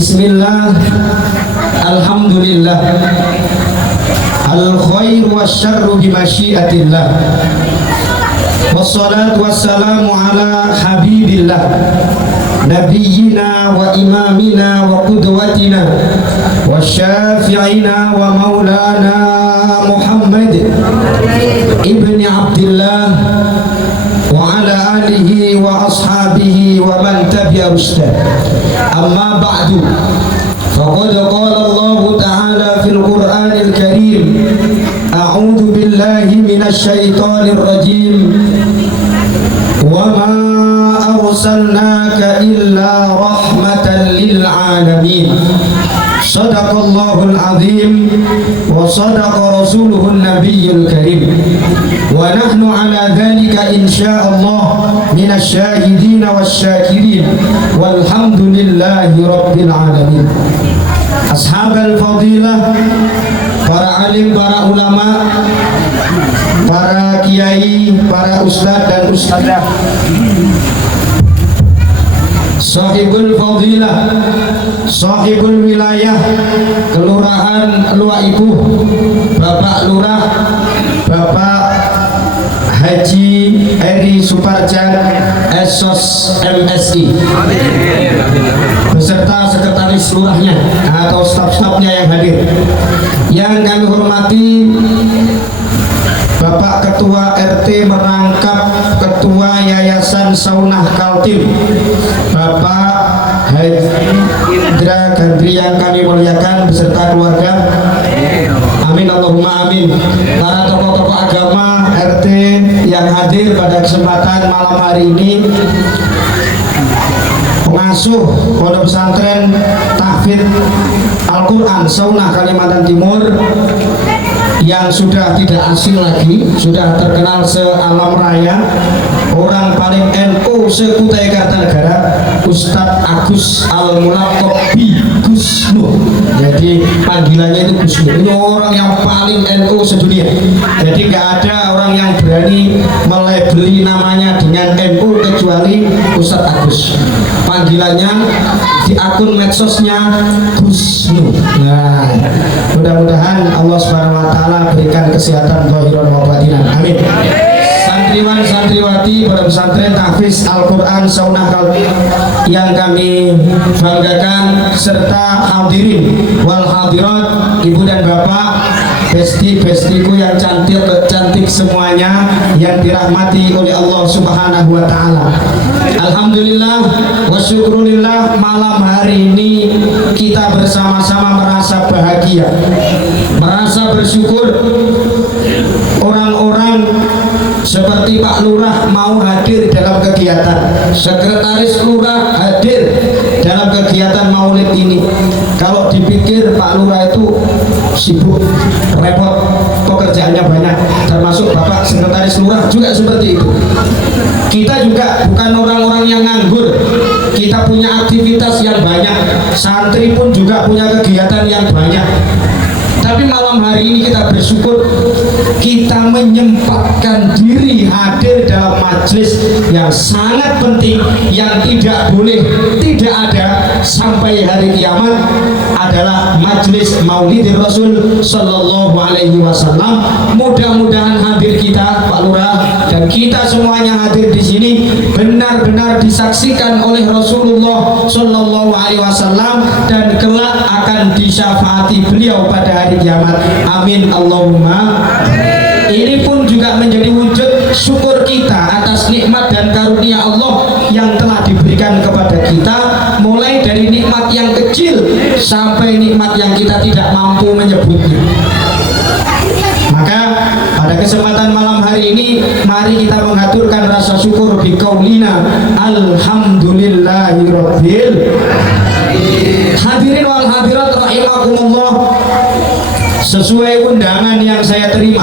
Bismillah, alhamdulillah, al khair wa syarru bi masyiatillah, wassalatu wassalamu ala habibillah, nabiyyina wa imamina wa qudwatina wa syafi'ina wa maulana Muhammad ibni Abdillah wa ala alihi wa ashabihi wa man tabi'a rushdah. Amma ba'du, faqad qala Allah ta'ala fil Qur'anil Karim, a'udzu billahi minasy syaithanir rajim, wa ma arsalnaka illa rahmatan lil alamin. Sadaqallahul azim wa sadaqa rasuluhun nabiyyul karim, wa nahnu ala dhalika insyaallah minasy syahidin wasyakirin, walhamdulillahi rabbil alamin. Ashabal fadilah, para alim, para ulama, para kiai, para ustadz dan ustadzah, sahibul fadilah, sahibul wilayah, kelurahan Luaibu, Bapak Lurah, Bapak Haji Eri Suparjan Esos MSI, beserta sekretaris lurahnya atau staf-stafnya yang hadir. Yang kami hormati Bapak Ketua RT Merangkap, Ketua Yayasan Saunah Kaltim, Bapak Haji Indra Gandri yang kami muliakan beserta keluarga. Amin Allahumma amin. Para tokoh-tokoh agama RT yang hadir pada kesempatan malam hari ini, pengasuh Pondok Pesantren Tahfidz Al-Quran Saunah Kalimantan Timur yang sudah tidak asing lagi, sudah terkenal se-alam raya, orang paling NU se-Kutai Kartanegara, Ustadz Agus Al-Mulaqab bi Gus Nur. Jadi panggilannya itu Gus Nur. Ini orang yang paling NU sedunia. Jadi nggak ada orang yang berani melabeli namanya dengan NU kecuali Ustadz Agus. Panggilannya di akun medsosnya Gus Nur. Nah, mudah-mudahan Allah Subhanahu wa taala berikan kesehatan zahiran wa batinan. Amin. Santriwan santriwati pada pesantren Tahfidz Al-Quran Saunah Kaltim yang kami banggakan, serta hadirin wal hadirat, ibu dan bapak, besti-bestiku yang cantik semuanya yang dirahmati oleh Allah Subhanahu wa taala. Alhamdulillah wa syukurillah, malam hari ini kita bersama-sama merasa bahagia, merasa bersyukur. Orang-orang seperti Pak Lurah mau hadir dalam kegiatan, sekretaris Lurah hadir dalam kegiatan maulid ini. Kalau dipikir Pak Lurah itu sibuk, repot, pekerjaannya banyak, termasuk Bapak sekretaris Lurah juga seperti itu. Kita juga bukan orang-orang yang nganggur, kita punya aktivitas yang banyak, santri pun juga punya kegiatan yang banyak. Tapi malam hari ini kita bersyukur kita menyempatkan diri hadir dalam majelis yang sangat penting, yang tidak boleh tidak ada sampai hari kiamat, adalah majelis Maulid Rasul Sallallahu Alaihi Wasallam. Mudah-mudahan hadir kita, Pak Lurah, dan kita semuanya hadir di sini benar-benar disaksikan oleh Rasulullah Sallallahu Alaihi Wasallam dan kelak akan disyafaati beliau pada hari kiamat. Amin Allahumma. Ini pun juga menjadi wujud syukur kita atas nikmat dan karunia Allah yang telah diberikan kepada kita, mulai dari nikmat yang kecil sampai nikmat yang kita tidak mampu menyebutnya. Maka pada kesempatan malam hari ini, mari kita mengaturkan rasa syukur biqaulina alhamdulillahirabbil hadirin wal hadirat rahimakumullah. Sesuai undangan yang saya terima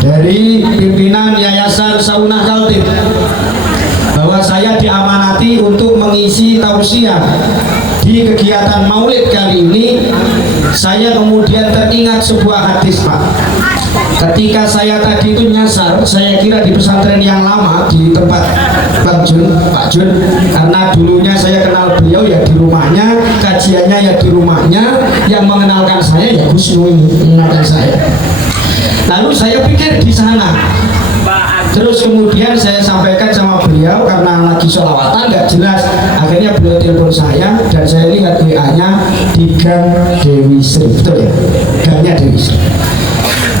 dari pimpinan Yayasan Saunah Kaltim, bahwa saya diamanati untuk mengisi tausiah di kegiatan maulid kali ini, saya kemudian teringat sebuah hadis, Pak. Ketika saya tadi itu nyasar, saya kira di pesantren yang lama di tempat Pak Jun, karena dulunya saya kenal beliau ya di rumahnya. pengajiannya ya di rumahnya, yang mengenalkan saya ya Gus Nur mengenalkan saya. Lalu saya pikir di sana. Terus kemudian saya sampaikan sama beliau karena lagi sholawatan nggak jelas. Akhirnya beliau telepon saya dan saya lihat WA-nya di Gang Dewi Sri, betul ya? Gangnya Dewi Sri.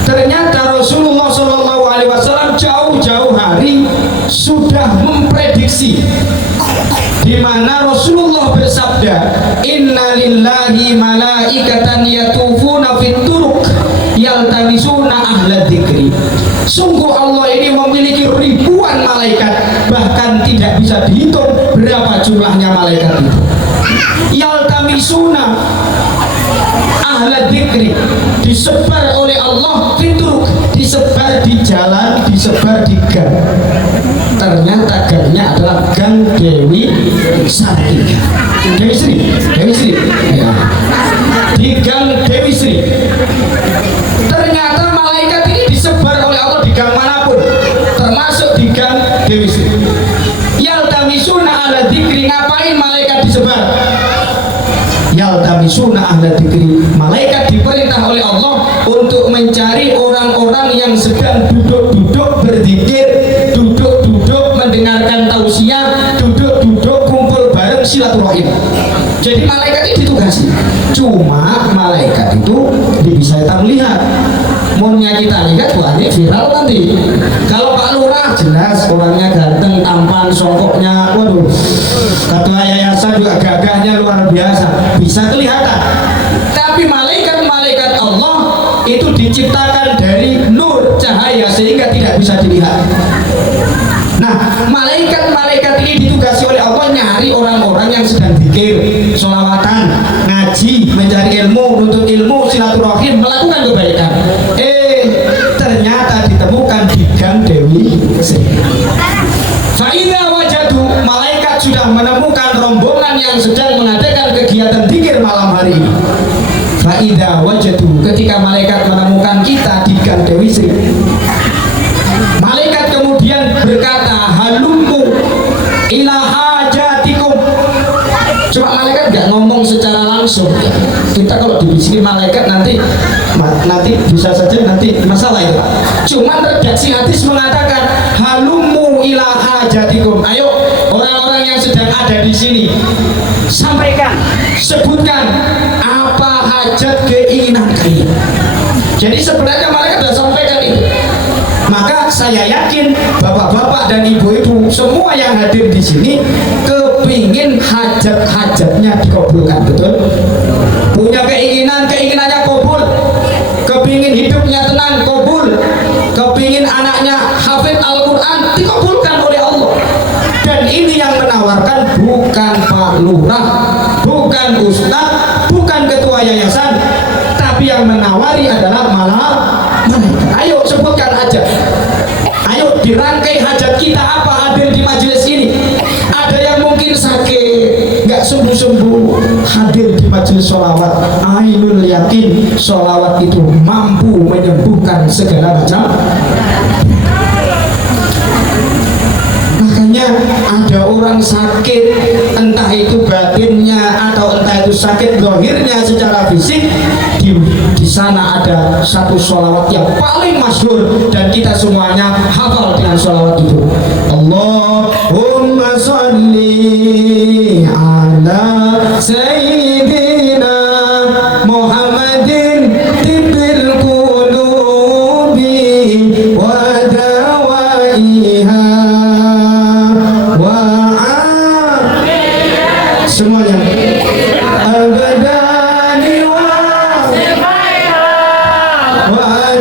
Ternyata Rasulullah Shallallahu Alaihi Wasallam jauh-jauh hari sudah memprediksi, di mana Rasulullah bersabda, Inna lillahi malaikatan yatufuna fit turuq yaltamisuna ahla dzikri. Sungguh Allah ini memiliki ribuan malaikat, bahkan tidak bisa dihitung berapa jumlahnya malaikat itu. Yaltamisuna ahla dzikri, disebar oleh Allah fitur, disebar di jalan, disebar di gang. Ternyata gangnya adalah Gang Dewi Sartika. Dewi Sri, Dewi Sri ya. Di Gang Dewi Sri. Ternyata malaikat ini disebar oleh Allah di gang manapun, termasuk di Gang Dewi Sri. Yaltamisuna ala dzikri, ngapain malaikat disebar? Yaltamisuna ahla dzikri, malaikat diperintah oleh Allah untuk mencari orang-orang yang sedang duduk-duduk berzikir, duduk-duduk mendengarkan tausiah, duduk-duduk kumpul bareng silaturahim. Jadi malaikat ini ditugasi. Cuma malaikat itu bisa kita melihat. Maunya kita lihat banyak viral nanti. Kalau Pak Lurah jelas orangnya ganteng, tampan, songkoknya, waduh, ketua yayasan juga gagahnya luar biasa, bisa kelihatan. Tapi malaikat-malaikat Allah itu diciptakan dari nur cahaya sehingga tidak bisa dilihat. Nah, malaikat-malaikat ini ditugasi oleh Allah nyari orang-orang yang sedang zikir, sholawatan, ngaji, mencari ilmu, nuntut ilmu, silaturahim, melakukan kebaikan. Ternyata ditemukan di Gang Dewi Sri. Fa'idha wajadu, malaikat sudah menemukan rombongan yang sedang mengadakan kegiatan zikir malam hari ini. Fa'idha wajadu, ketika malaikat menemukan kita di Gang Dewi Sri, malaikat kemudian berkata, halummu ila hajatikum. Cuma malaikat nggak ngomong secara langsung ya. Kita kalau dibisiki malaikat nanti bisa saja nanti masalah itu. Cuma redaksi hadis mengatakan halummu ila hajatikum. Ayo orang-orang yang sedang ada di sini, sampaikan, sebutkan apa hajat keinginan kalian. Jadi sebenarnya malaikat sudah sampaikan itu. Maka saya yakin bapak-bapak dan ibu-ibu semua yang hadir di sini kepingin hajat-hajatnya dikabulkan, betul? Punya keinginannya kabul, kepingin hidupnya tenang kabul, kepingin anaknya hafid Al-Quran dikabulkan oleh Allah. Dan ini yang menawarkan bukan Pak Lurah, bukan Ustaz, bukan ketua yayasan, tapi yang menawari adalah malah malaikat. Ayo sebutkan aja. Ayo dirangkai hajat kita apa hadir di majelis ini. Ada yang mungkin sakit, nggak sembuh-sembuh, hadir di majelis sholawat. Ainul yakin, sholawat itu mampu menyembuhkan segala macam. Makanya ada orang sakit, entah itu batinnya atau entah itu sakit zahirnya secara fisik, di sana ada satu sholawat yang paling masyhur dan kita semuanya hafal dengan sholawat itu. Allahumma sholli ala sayyidina Muhammadin tibbil qulubi wa dawaiha wa semuanya abadani wa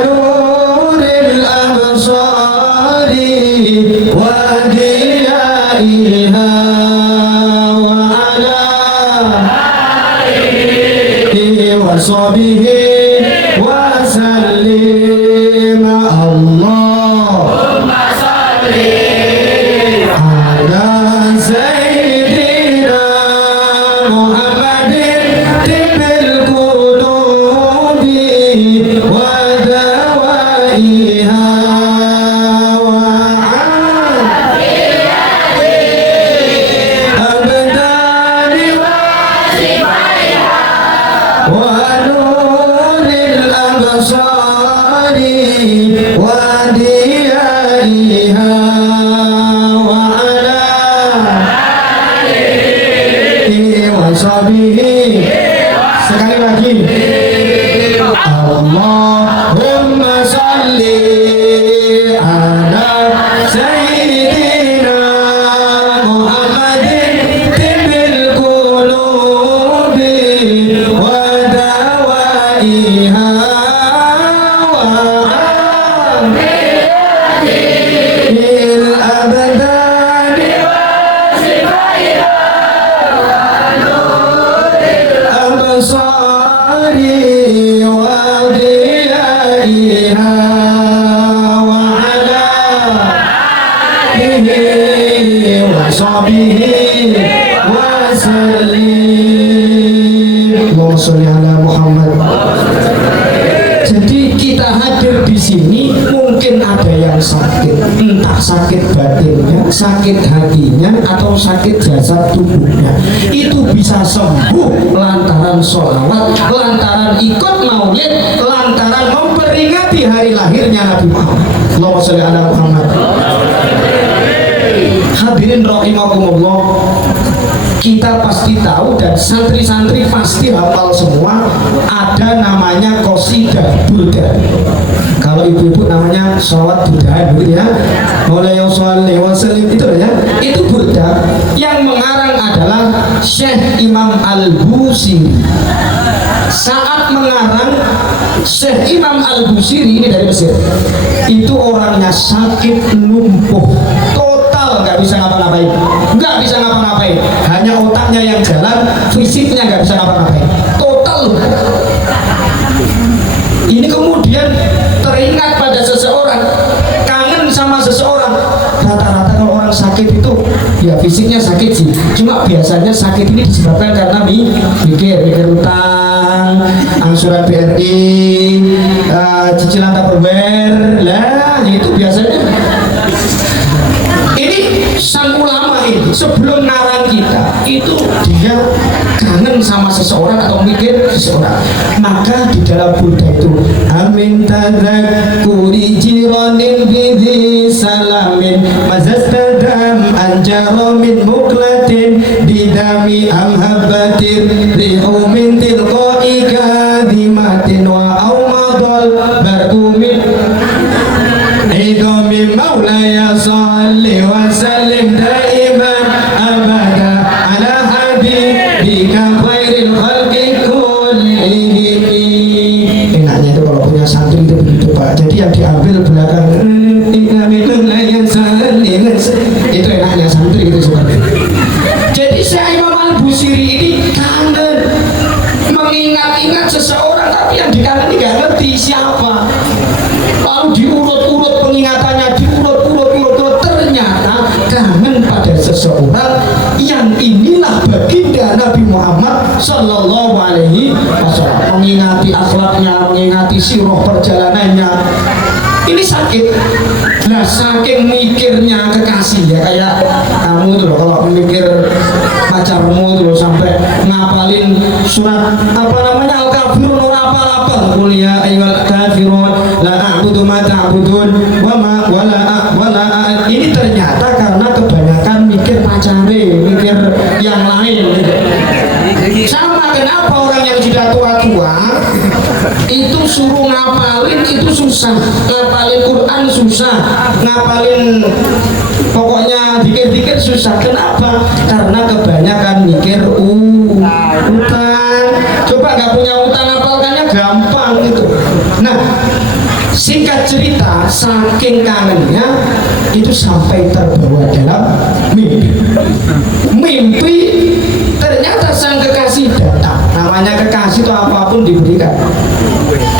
nuril absari wa diyaiha wa ala alihi wa sahbihi wa sallim. Allahumma salli ala sayyidina Muhammadin tibbil qulubi wa dawaiha wa abdani wa ansari wa diyaiha wa ala alihi wa sahbihi. Sekali lagi, Allahumma salli ala sayyidina Muhammadin tibbil qulubi wa dawaiha wa amil abdani absari wa diyaiha wa ala alihi wa sahbihi wa sallim. Allahumma sholli ala Muhammad. Jadi kita hadir di sini mungkin ada yang sakit, entah sakit batinnya, sakit hatinya, atau sakit jasad tubuhnya. Itu bisa sembuh lantaran sholawat, lantaran ikut maulid, lantaran memperingati hari lahirnya Nabi Muhammad. Allahumma sholli ala Muhammad. Hadirin rahimakumullah, kita pasti tahu dan santri-santri pasti hafal semua, ada namanya qasidah burdah. Kalau ibu-ibu namanya sholawat burdahan gitu ya, mulai sholli wa sallim itu ya, itu burdah. Yang mengarang adalah Syekh Imam Al-Busiri. Saat mengarang, Syekh Imam Al-Busiri ini dari Mesir, itu orangnya sakit lumpuh total, nggak bisa ngapa-ngapain, nggak bisa ngapa-ngapain, hanya otaknya yang jalan, fisiknya nggak bisa ngapa-ngapain, total. Ini kemudian teringat pada seseorang, kangen sama seseorang. Rata-rata kalau orang sakit itu ya fisiknya sakit sih, cuma biasanya sakit ini disebabkan karena mikir utang, angsuran BRI, cicilan Tupperware, lah itu biasanya. Ini sang ulama ini sebelum ngarang kita itu dia kangen sama seseorang atau mikir seseorang, maka di dalam burdah itu amin tadzakuri jiranin bidhi salamin mazastadam anjaro min muklatin bidami amhabbatir rihu min tilqai kadimatin wa awmadol barkumin idomi maulaya salli wa sallim daiman abada ala habibika khairil khalqi kullihim. Enaknya itu kalau punya santri itu begitu Pak, jadi yang diambil belakang itu enaknya santri itu seperti. Jadi Syekh Imam Al-Busiri ini kangen mengingat-ingat seseorang, tapi yang dikangeni nggak ngerti siapa. Lalu diurut-urut pengingatannya, diurut-urut, ternyata kangen pada seseorang yang inilah baginda Nabi Muhammad Sallallahu Alaihi Wasallam. Mengingati akhlaknya, mengingati sirah perjalanannya. Ini sakit. Nah, saking mikirnya kekasih ya, kayak kamu tuh loh, kalau mikir pacarmu tuh loh, sampai ngapalin surat apa namanya Al-Kafirun, ora apa-apa, kuliah ayyuhal kafirun la a'budu ma ta'budun wala ini ternyata karena kebanyakan mikir pacare, mikir yang lain gitu. Sama kenapa orang yang sudah tua-tua itu suruh ngapalin itu susah, ngapalin Quran susah, ngapalin pokoknya dikit-dikit susah. Kenapa? Karena kebanyakan mikir utang. Coba nggak punya utang, ngapalkannya gampang gitu. Nah, singkat cerita, saking kangennya itu sampai terbawa dalam mimpi. Ternyata sang kekasih datang. Namanya kekasih itu apapun diberikan.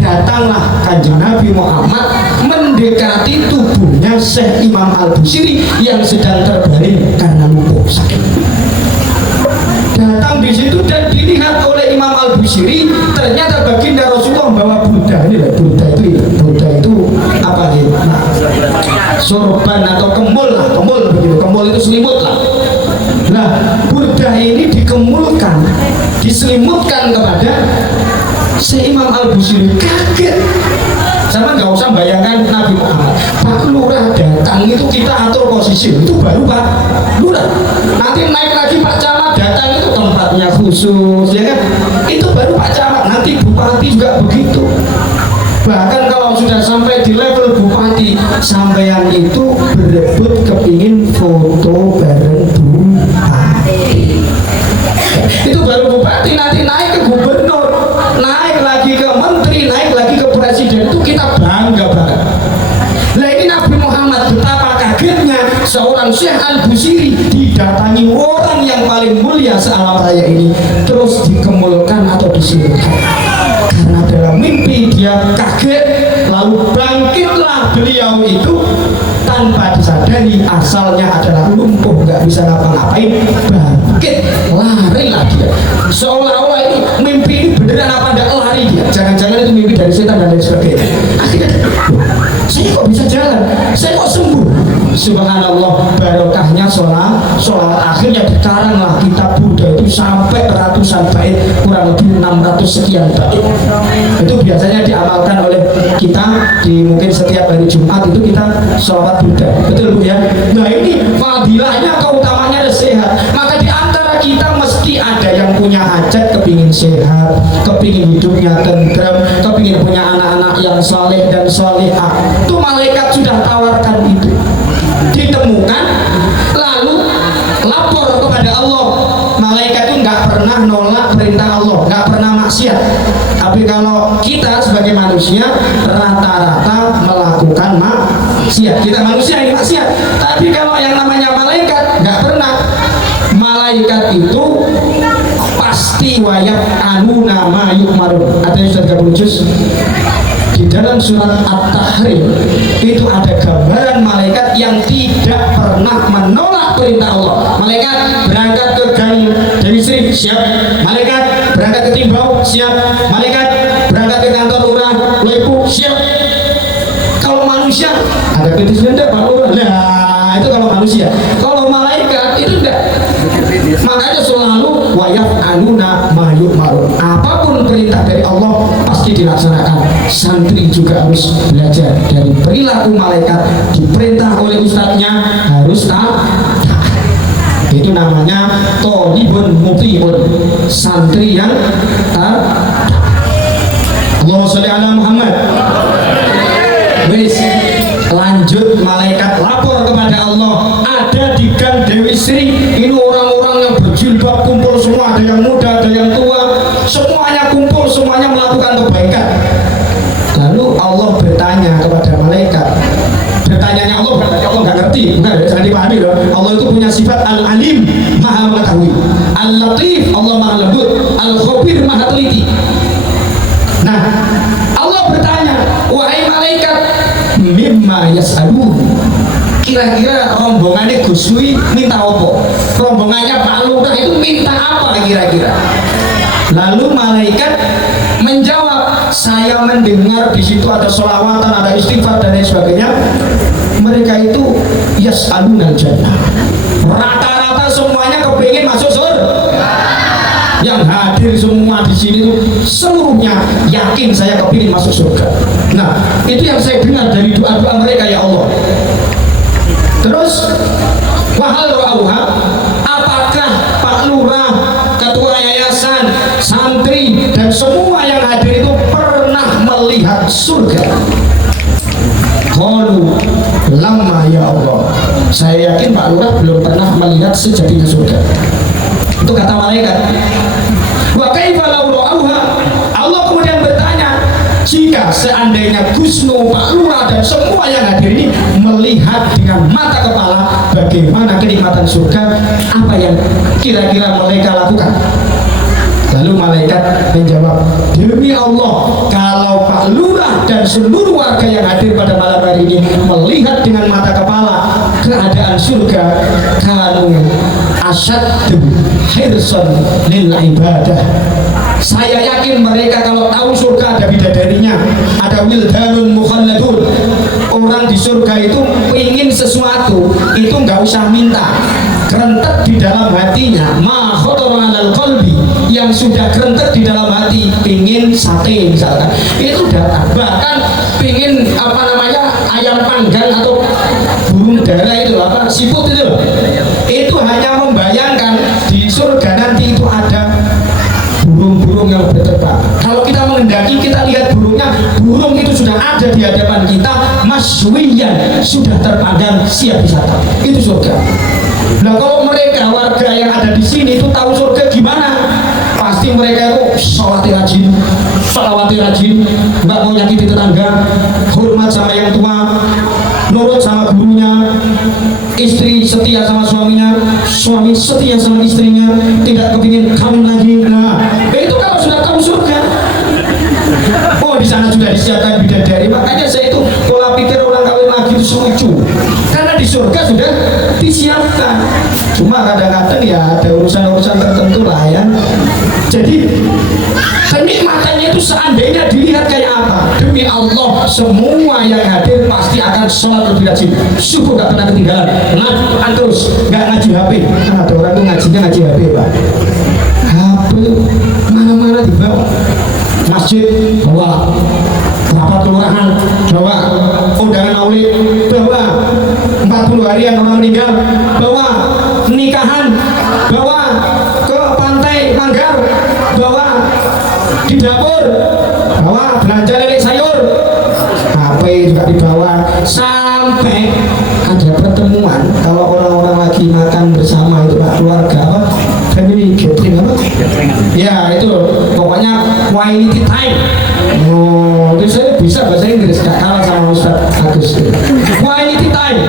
Datanglah Kanjeng Nabi Muhammad mendekati tubuhnya Syekh Imam Al-Busiri yang sedang terbaring karena lumpuh sakit. Datang di situ dan dilihat oleh Imam Al-Busiri, ternyata baginda Rasulullah membawa Buddha. Ini loh, Buddha itu apa gitu? Nah, sorban atau kemul lah, kemul begitu. Kemul itu selimut lah. Nah, Buddha ini dikemulkan, diselimutkan kepada Si Imam Al-Busiri kaget. Sama nggak usah bayangkan Nabi Muhammad, Pak Lurah datang itu kita atur posisi, itu baru Pak Lurah. Nanti naik lagi Pak Camat datang itu tempatnya khusus, ya kan? Itu baru Pak Camat. Nanti Bupati juga begitu. Bahkan kalau sudah sampai di level Bupati, sampean itu berebut kepingin foto bareng Bupati. Itu baru Bupati, nanti naik ke Gubernur, naik lagi ke Menteri, naik lagi ke Presiden, itu kita bangga banget. Nah ini Nabi Muhammad betapa kagetnya seorang Syekh Al-Busiri didatangi orang yang paling mulia se-alam raya ini, terus dikemulkan atau disurutkan. Karena dalam mimpi dia kaget, lalu bangkitlah beliau itu tanpa disadari asalnya adalah lumpuh, nggak bisa ngapa-ngapain, bangkit, larilah dia. Seolah-olah ini mimpi ini beneran apa enggak, lari dia. Jangan-jangan itu mimpi dari setan dan lain sebagainya. Akhirnya, saya kok bisa jalan, saya kok sembuh. Subhanallah, barokahnya sholat akhirnya dikaranglah kitab Buddha itu sampai ratusan bait, kurang lebih 600 sekian bait. Itu biasanya diamalkan oleh kita di mungkin setiap hari Jumat itu kita sholat Buddha, betul Bu ya? Nah ini fadilahnya, keutamanya ada sehat. Maka di antara kita mesti ada yang punya hajat, kepingin sehat, kepingin hidupnya tentram, kepingin punya anak-anak yang saleh dan salihah. Itu malaikat sudah tawarkan itu, ditemukan, lalu lapor kepada Allah. Malaikat itu nggak pernah nolak perintah Allah, nggak pernah maksiat. Tapi kalau kita sebagai manusia rata-rata melakukan maksiat. Kita manusia ini maksiat. Tapi kalau yang namanya malaikat nggak pernah. Malaikat itu pasti wayat anu nama yukmarun. Ada sudah 30 juz. Di dalam surat At-Tahrim itu ada gambaran malaikat yang tidak pernah menolak perintah Allah. Malaikat berangkat ke Gang Dewi Sri, siap. Malaikat berangkat ke Timbau, siap. Malaikat berangkat ke kantor lurah Lepu, siap. Kalau manusia ada kritisnya enggak Pak Lurah? Nah itu kalau manusia. Kalau malaikat itu enggak. Makanya selalu wayaf anuna mayuk marun. Apapun perintah dari Allah pasti dilaksanakan. Santri juga harus belajar dari perilaku malaikat. Diperintah oleh ustadznya harus taat. Itu namanya tolibun mutiun, santri yang taat. Allahumma sholli ala Muhammad. Wis lanjut, malaikat lapor kepada Allah. Ada di Gang Dewi Sri ini orang-orang yang berjilbab kumpul semua, ada yang muda, ada yang tua, semuanya kumpul, semuanya melakukan kebaikan. Lalu Allah bertanya kepada malaikat. Bertanyanya Allah bukan Allah nggak ngerti, bukan, jangan dipahami loh. Allah itu punya sifat Al-Alim, Maha mengetahui, Al-Latif, Allah Maha lembut, Al-Khabir, Maha teliti. Nah, Allah bertanya, wahai malaikat, mimma yas'alun. Kira-kira rombongannya Gus Wi minta apa? Rombongannya Pak Lurah itu minta apa kira-kira? Lalu malaikat menjawab, saya mendengar di situ ada sholawatan, ada istighfar dan lain sebagainya. Mereka itu yas'alunal jannah. Rata-rata semuanya kepingin masuk surga. Yang hadir semua di sini itu seluruhnya yakin saya kepingin masuk surga. Nah, itu yang saya dengar dari doa-doa mereka, ya Allah. Terus wahal ra'auha, apakah Pak Lurah, ketua yayasan, santri dan semua yang hadir itu pernah melihat surga? Qalu lama ya Allah. Saya yakin Pak Lurah belum pernah melihat sejatinya surga. Itu kata malaikat. Wa kaifa law ra'auha? Allah kemudian bertanya, jika seandainya Gusnu, Pak Lurah dan semua yang hadir ini melihat dengan mata kepala bagaimana kenikmatan surga, apa yang kira-kira mereka lakukan? Lalu malaikat menjawab, demi Allah, kalau Pak Lurah dan seluruh warga yang hadir pada malam hari ini melihat dengan mata kepala keadaan surga, kanu asyaddu hirsan lil ibadah. Saya yakin mereka kalau tahu surga ada bidadarinya, ada wildanun mukhalladun. Orang di surga itu ingin sesuatu itu nggak usah minta, kerentet di dalam hatinya, ma khatara alal qalbi, yang yang sudah kerentek di dalam hati, pingin sate misalkan, itu datang. Bahkan pingin apa namanya ayam panggang atau burung dara itu apa siput itu hanya membayangkan di surga nanti itu ada burung-burung yang berterbang. Kalau kita mengendaki, kita lihat burungnya, burung itu sudah ada di hadapan kita, maswiyan, sudah terpanggang, siap disantap. Itu surga. Nah kalau mereka warga yang ada di sini itu tahu surga gimana? Pasti mereka itu sholati rajin, sholawati rajin, nggak mau nyakiti tetangga, hormat sama yang tua, nurut sama gurunya, istri setia sama suaminya, suami setia sama istrinya, tidak kepingin kawin lagi. Nah itu kalau sudah tahu surga. Oh di sana sudah disiapkan bidadari, makanya saya itu pola pikir orang kawin lagi itu lucu, karena di surga sudah disiapkan. Cuma kadang-kadang ya ada urusan-urusan tertentu lah ya. Jadi kenikmatannya itu seandainya dilihat kayak apa, demi Allah semua yang hadir pasti akan sholat lebih rajin, syukur gak pernah ketinggalan, ngaji terus, gak ngaji HP. Nah, ada orang tuh ngajinya ngaji HP Pak, HP mana-mana dibawa, masjid bawa, rapat kelurahan bawa, undangan maulid bawa, 40 harian orang meninggal bawa, nikahan bawa, ke pantai Manggar bawa, di dapur bawa, belanja lele sayur HP juga dibawa, sampai ada pertemuan kalau orang-orang lagi makan bersama itu Pak, keluarga apa, family gathering apa ya itu pokoknya quality time. Oh itu saya bisa bahasa Inggris, gak kalah sama Ustaz Agus. Quality time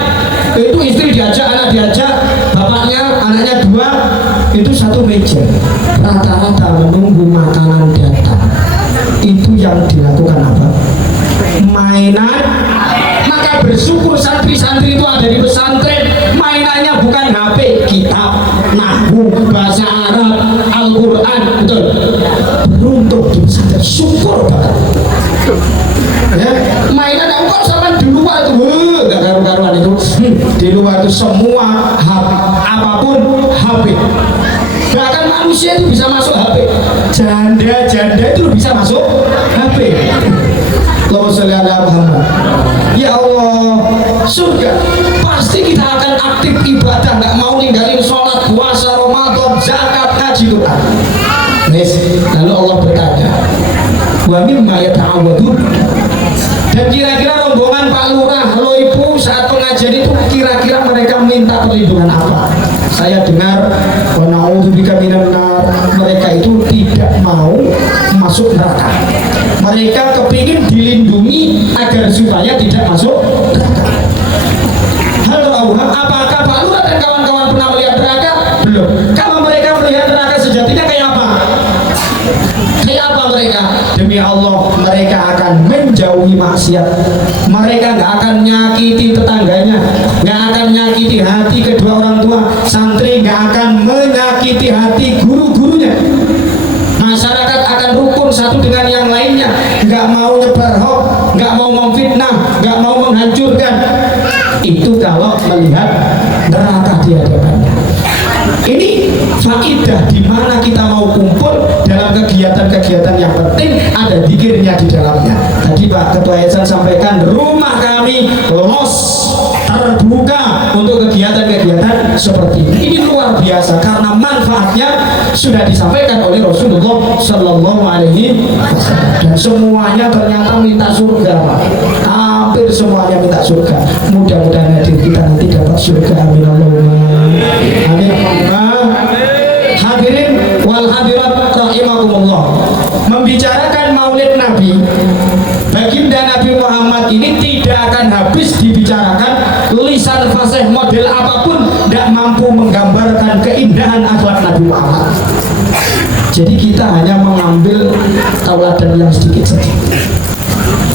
itu istri diajak, anak diajak, bapaknya, anaknya 2, itu satu meja, rata-rata menunggu makanan datang. Itu yang dilakukan apa? Mainan. Maka bersyukur santri-santri itu ada di pesantren, mainannya bukan HP, kitab, nahwu, bahasa Arab, Al-Quran, betul. Beruntung di pesantren, syukur banget. Ya, mainan yang kok sama di luar itu, gak karu-karuan itu. Di luar itu semua HP, apapun HP. Bahkan manusia itu bisa masuk HP, janda-janda itu bisa masuk HP. Allahumma sholli ala Muhammad. Ya Allah, surga pasti kita akan aktif ibadah, nggak mau ninggalin sholat, puasa, Ramadan, zakat, ngaji, Quran. Lalu Allah berkata, wa mimma yata'awwadun. Dan kira-kira rombongan Pak Lurah, Loipu saat pengajian itu kira-kira mereka minta perlindungan apa? Saya dengar wa na'udzubika minan nar, mereka itu tidak mau masuk neraka. Mereka kepingin dilindungi agar supaya tidak masuk neraka. Halo Auham, apakah Pak Lurah dan kawan-kawan pernah melihat neraka? Belum. Kalau mereka melihat neraka sejatinya kayak apa? Kayak apa mereka? Demi Allah, mereka akan menjauhi maksiat. Mereka nggak akan nyakiti tetangganya, nggak akan nyakiti hati kedua orang tua. Santri nggak akan menyakiti hati guru-gurunya. Masyarakat akan rukun satu dengan yang lainnya, nggak mau nyebar hoax, nggak mau memfitnah, nggak mau menghancurkan. Itu kalau melihat neraka di hadapannya. Ini faidah di mana kita mau kumpul dalam kegiatan-kegiatan yang penting, ada zikirnya di dalamnya. Tadi Pak Ketua Yayasan sampaikan rumah kami los terbuka untuk kegiatan-kegiatan seperti ini. Ini luar biasa karena manfaatnya sudah disampaikan oleh Rasulullah Shallallahu Alaihi Wasallam, dan semuanya ternyata minta surga Pak. Hampir semuanya minta surga. Mudah-mudahan hadir kita nanti dapat surga. Amin Allahumma amin. Hadirin wal hadirat rahimakumullah, membicarakan maulid Nabi, baginda Nabi Muhammad ini tidak akan habis dibicarakan. Lisan fasih model apapun tidak mampu menggambarkan keindahan akhlak Nabi Muhammad. Jadi kita hanya mengambil tauladan yang sedikit saja.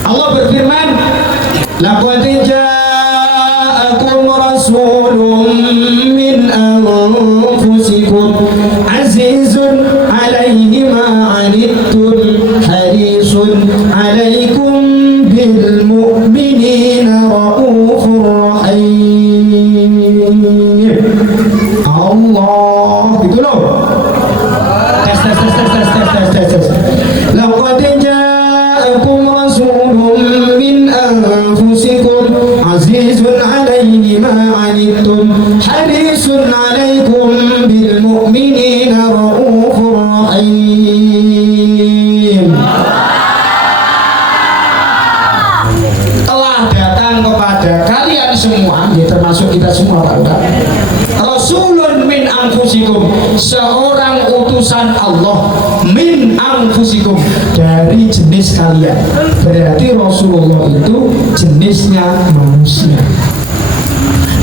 Allah berfirman, laqad ja'akum rasulun min anfusikum azizun 'alaihi ma 'anittum harisun 'alaikum bil mu'minina raufur rahim. Allah, gitu loh. Tes. amin. Telah datang kepada kalian semua, ya termasuk kita semua Pak Ustaz, Rasulun min anfusikum, seorang utusan Allah, min anfusikum, dari jenis kalian. Berarti Rasulullah itu jenisnya manusia,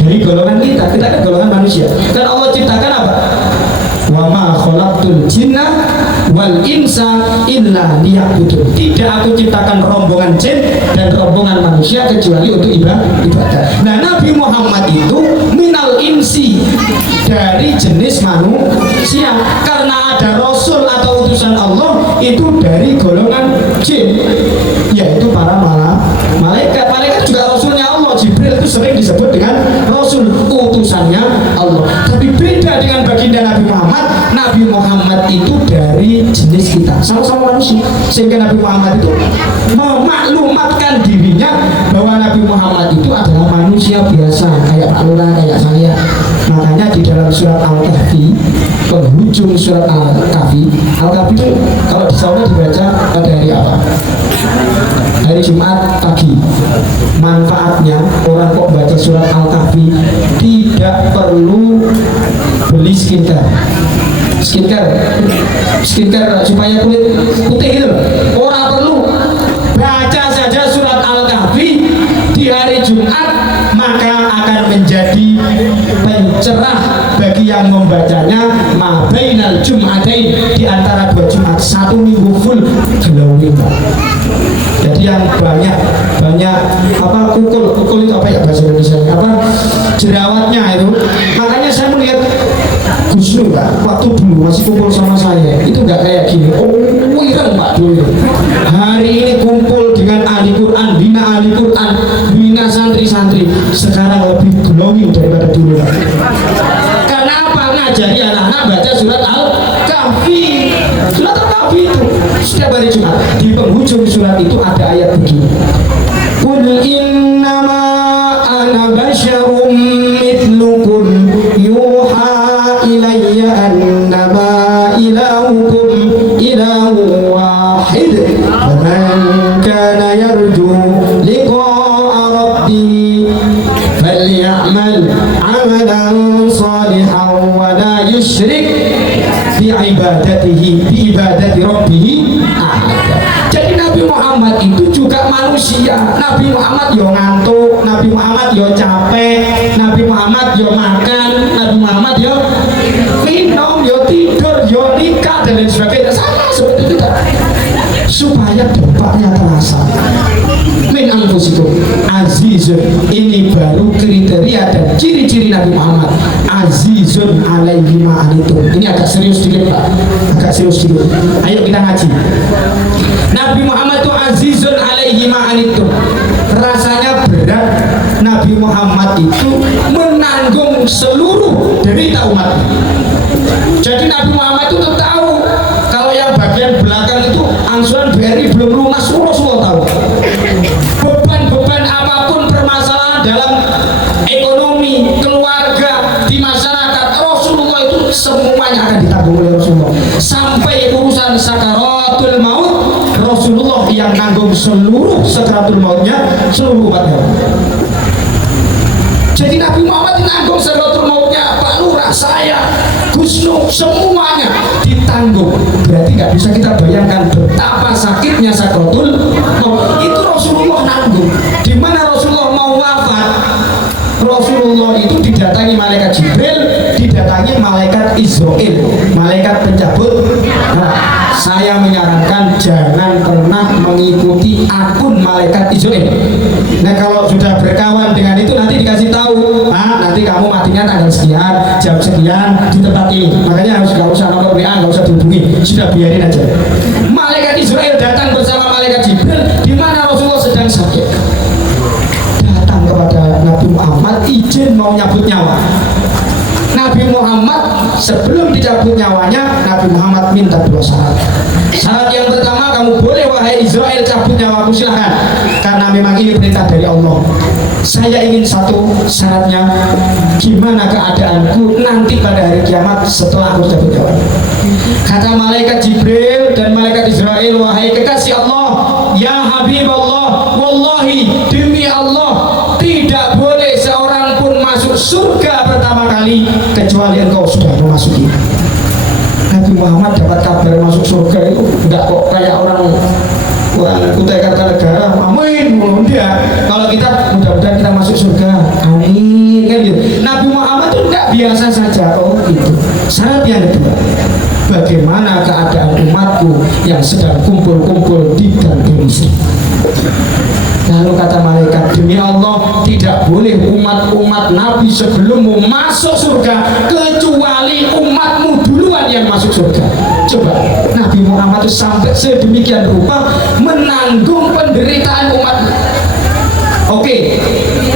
dari golongan kita kan golongan manusia. Kan Allah ciptakan apa? Wa ma khalaqtul jinna wal insa illa liya'budun. Tidak aku ciptakan rombongan jin dan rombongan manusia kecuali untuk ibadah. Nah, Nabi Muhammad itu minal insi, dari jenis manusia, karena ada rasul atau utusan Allah itu dari golongan jin, yaitu para malaikat. Malaikat juga rasulnya Allah. Jibril itu sering disebut dengan rasul, utusannya Allah. Tapi beda dengan baginda Nabi Muhammad. Nabi Muhammad itu dari jenis kita, sama-sama manusia, sehingga Nabi Muhammad itu memaklumatkan dirinya bahwa Nabi Muhammad itu adalah manusia biasa, kayak Pak Lurah, kayak saya. Makanya di dalam surat Al-Kahfi, penghujung surat Al-Kahfi itu kalau di sana dibaca pada hari apa? Hari Jumat pagi. Manfaatnya orang kok baca surat Al-Kahfi tidak perlu beli skincare supaya kulit putih itu, orang perlu baca saja surat Al-Kahfi di hari Jumat, maka akan menjadi pencerah bagi yang membacanya ma bainal jum'atain, di antara dua Jumat, satu minggu full glowing. Jadi yang banyak apa kukul itu apa ya bahasa Indonesia, apa jerawatnya itu. Makanya saya melihat Gus Nur Pak, waktu dulu masih kumpul sama saya itu nggak kayak gini. Oh ireng Pak dulu. Hari ini kumpul dengan ahli Quran, bina ahli Quran, bina santri-santri, sekarang lebih glowing daripada dulu Pak. Karena apa? Ngajari anak-anak baca surat Al-Kahfi. Surat Al-Kahfi itu setiap hari Jumat, di penghujung surat itu ada ayat begini, Qul innama ana basyarum mithlukum yuha ilayya annama ilahukum ilahu wahid faman kana yarju liqa'a rabbih falyamal amalan salihan wa la yusyrik bi ibadati rabbih ahada. Jadi Nabi Muhammad itu juga manusia. Nabi Muhammad yo ngantuk, Nabi Muhammad yo capek, Nabi Muhammad yo makan, Nabi Muhammad yo minum, yo tidur, yo nikah dan lain sebagainya, sama seperti kita, supaya dampaknya terasa. Min anfusikum azizun, ini baru kriteria dan ciri-ciri Nabi Muhammad. Azizun alaihi ma'anitum. Ini agak serius sedikit Pak, agak serius sedikit. Ayo kita ngaji. Nabi Muhammad itu azizun alaihi ma'anitum, rasanya berat. Nabi Muhammad itu menanggung seluruh derita umat. Jadi Nabi Muhammad itu tahu kalau yang bagian belakang itu angsuran BRI belum lunas, Rasulullah tahu. Beban-beban apapun permasalahan dalam ekonomi, keluarga, di masyarakat, Rasulullah itu semuanya akan ditanggung oleh Rasulullah. Sampai urusan sakaratul maut, Rasulullah yang nanggung seluruh sakaratul mautnya seluruh umatnya. Jadi Nabi Muhammad nanggung sakaratul mautnya Pak Lurah, saya, Gus Nur, semuanya ditanggung. Berarti nggak bisa kita bayangkan betapa sakitnya sakaratul maut. Itu Rasulullah nanggung. Di mana Rasulullah mau wafat, Rasulullah itu didatangi malaikat Jibril, didatangi malaikat Israel, malaikat pencabut. Nah, saya menyarankan jangan pernah mengikuti akun malaikat Israel. Nah, kalau sudah berkawan dengan itu nanti dikasih tahu, nanti kamu matinya tanggal sekian, jam sekian di tempat ini. Makanya harus nggak usah nomor WA, nggak usah dihubungi, sudah biarin aja. Malaikat Israel datang bersama malaikat Jibril di mana Rasulullah sedang sakit. Datang kepada Nabi Muhammad, izin mau nyabut nyawa. Nabi Muhammad sebelum dicabut nyawanya, Nabi Muhammad minta dua syarat. Syarat yang pertama, kamu boleh wahai Israel cabut nyawaku, silahkan, karena memang ini perintah dari Allah. Saya ingin satu syaratnya, gimana keadaanku nanti pada hari kiamat setelah aku cabut nyawa. Kata malaikat Jibril dan malaikat malaikat Israel, wahai kekasih Allah, ya Habib Allah, wallahi demi Allah tidak boleh seorang pun masuk surga pertama kali kecuali engkau sudah memasuki. Nabi Muhammad dapat kabar masuk surga itu enggak kok kayak orang Kutai Kartanegara, amin, dia. Kalau kita mudah-mudahan kita masuk surga, amin, kan gitu. Nabi Muhammad itu enggak biasa saja, oh gitu. Syarat yang kedua, bagaimana keadaan umatku yang sedang kumpul-kumpul di Gandum istri. Lalu kata malaikat, demi Allah tidak boleh umat-umat Nabi sebelummu masuk surga kecuali umatmu duluan yang masuk surga. Coba Nabi Muhammad itu sampai sedemikian rupa menanggung penderitaan umat. Oke,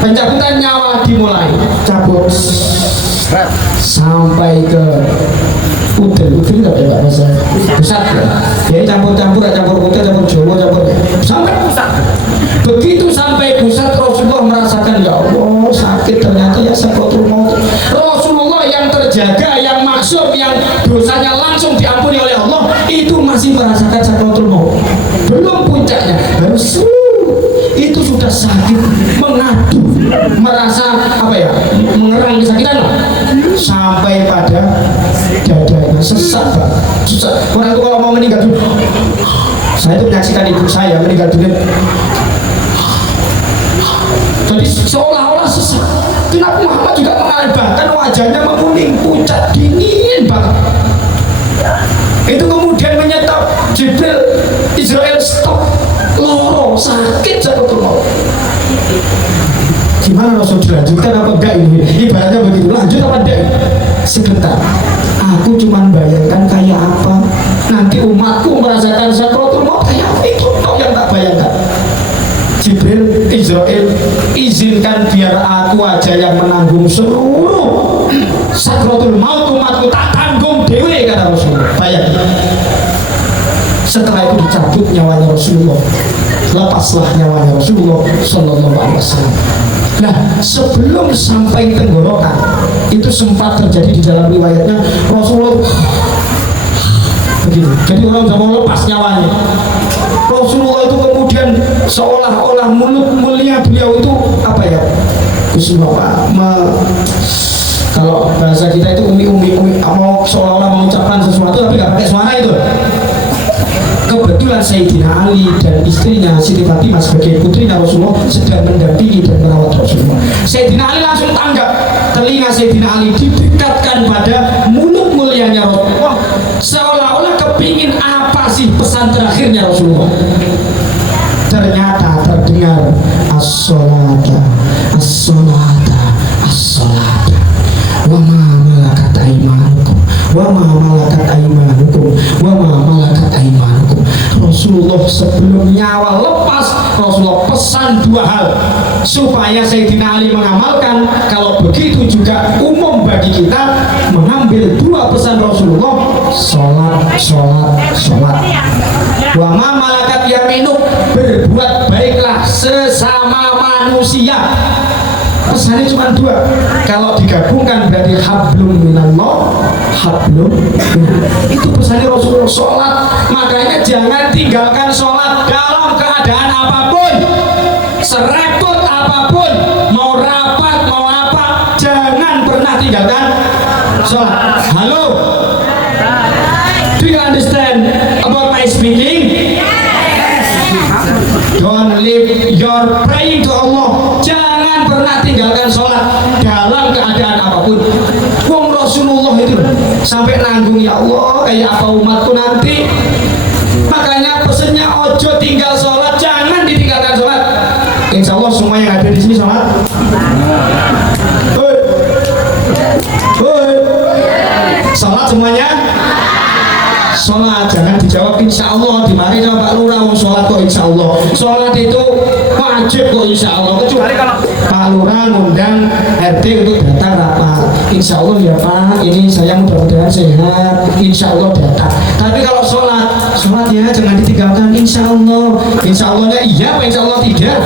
pencabutan nyawa dimulai, cabut sampai ke udel nggak ya bahasa pusat ya, campur-campur udel, campur Jawa, campur sampai pusat. Begitu sampai pusat Rasulullah merasakan, ya Allah sakit ternyata ya sakratul maut. Rasulullah yang terjaga, yang maksum, yang dosanya langsung diampuni oleh Allah itu masih merasakan sakratul maut, belum puncaknya, baru itu sudah sakit, mengadu, merasa apa ya, mengerang kesakitan sampai pada dadanya sesak, susah. Orang itu kalau mau meninggal dunia, saya itu menyaksikan ibu saya meninggal dunia, jadi seolah-olah sesak. Kenapa Muhammad juga mengalami, bahkan wajahnya menguning, pucat, dingin banget. Itu kemudian menyetop, Jibril, Israel stop, loro, sakit sakratul maut. Gimana Rasul, dilanjutkan apa enggak ini? Ibaratnya begitu, lanjut apa enggak? Sebentar, aku cuma bayangkan kayak apa nanti umatku merasakan sakratul maut kayak apa, itu yang tak bayangkan. Jibril, Israel, izinkan biar aku aja yang menanggung seluruh sakratul maut umatku, tak tanggung dewe, kata Rasulullah. Bayangkan. Setelah itu dicabut nyawanya Rasulullah, lepaslah nyawanya Rasulullah Sallallahu Alaihi Wasallam. Nah, sebelum sampai tenggorokan itu sempat terjadi di dalam riwayatnya Rasulullah begitu. Jadi orang sudah mau lepas nyawanya. Rasulullah itu kemudian seolah-olah mulut mulia beliau itu apa ya? Kalau bahasa kita itu umi mau seolah-olah mengucapkan sesuatu tapi nggak pakai suara itu. Kebetulan Sayyidina Ali dan istrinya Siti Fatimah sebagai putrinya Rasulullah sedang mendampingi dan merawat Rasulullah. Sayyidina Ali langsung tanggap, telinga Sayyidina Ali didekatkan pada mulut mulianya Rasulullah, seolah-olah kepingin apa sih pesan terakhirnya Rasulullah. Ternyata terdengar as-salata, as-salata, as-salata, wa ma malakat aimanukum, wa ma malakat aimanukum, wa ma malakat aimanukum. Rasulullah sebelum nyawa lepas, Rasulullah pesan dua hal supaya Sayyidina Ali mengamalkan. Kalau begitu juga umum bagi kita mengambil dua pesan Rasulullah, sholat, sholat, sholat. Wa ma malakat yaminuk, berbuat baiklah sesama manusia. Pesannya cuma dua, kalau digabungkan berarti hablum minallah, hablum minallah. Itu pesannya Rasulullah. Sholat, makanya jangan tinggalkan sholat dalam keadaan apapun, serepot apapun, mau rapat mau apa, jangan pernah tinggalkan sholat. Halo, do you understand about my speaking? Don't leave your praying to Allah. Jangan pernah tinggalkan sholat dalam keadaan apapun. Wong Rasulullah itu sampai nanggung, ya Allah kayak apa umatku nanti. Makanya pesennya ojo tinggal sholat, jangan ditinggalkan sholat. Insya Allah semua yang ada di sini sholat. Sholat semuanya. Sholat, jangan dijawab insya Allah. Dimari sama Pak Lurah, mau sholat kok insya Allah. Sholat itu wajib kok insya Allah. Kecuali kalau Pak Lurah ngundang RT untuk datang rapat, insya Allah ya Pak, ini saya mudah-mudahan sehat, insya Allah datang. Tapi kalau sholat ya jangan ditinggalkan insya Allah. Insya Allahnya iya apa insya Allah tidak?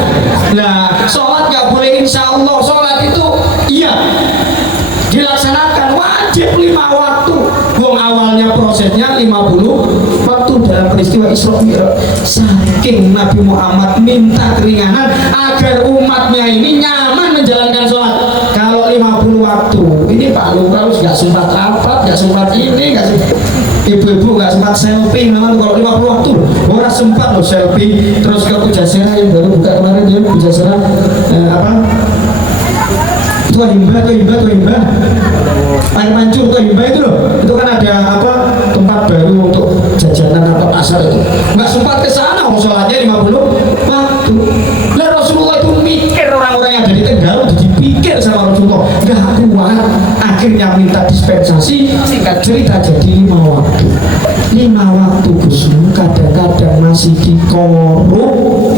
Nah, sholat gak boleh insya Allah. Sholat itu iya dilaksanakan, wajib 5 waktu. Wong awalnya prosesnya 50 waktu dalam peristiwa Isra Mi'raj. Saking Nabi Muhammad minta keringanan agar umatnya ini nyaman menjalankan sholat. Kalau 50 waktu ini Pak Lurah nggak sempat rapat, nggak sempat ini, nggak sempat ibu-ibu nggak sempat selfie. Memang kalau 50 waktu orang sempat loh selfie. Terus ke Pujasera yang baru buka kemarin ya, Pujasera apa Tua Himba air mancur Tua Himba itu loh, itu kan ada apa tempat baru untuk jajanan atau pasar itu, nggak sempat ke sana. Sholatnya 50 waktu. Nah Rasulullah itu mikir orang-orang yang ada di Tegal, dipikir sama Rasulullah nggak kuat, akhirnya minta dispensasi. Singkat cerita jadi 5 waktu. 5 waktu Gus, kadang-kadang masih dikorup.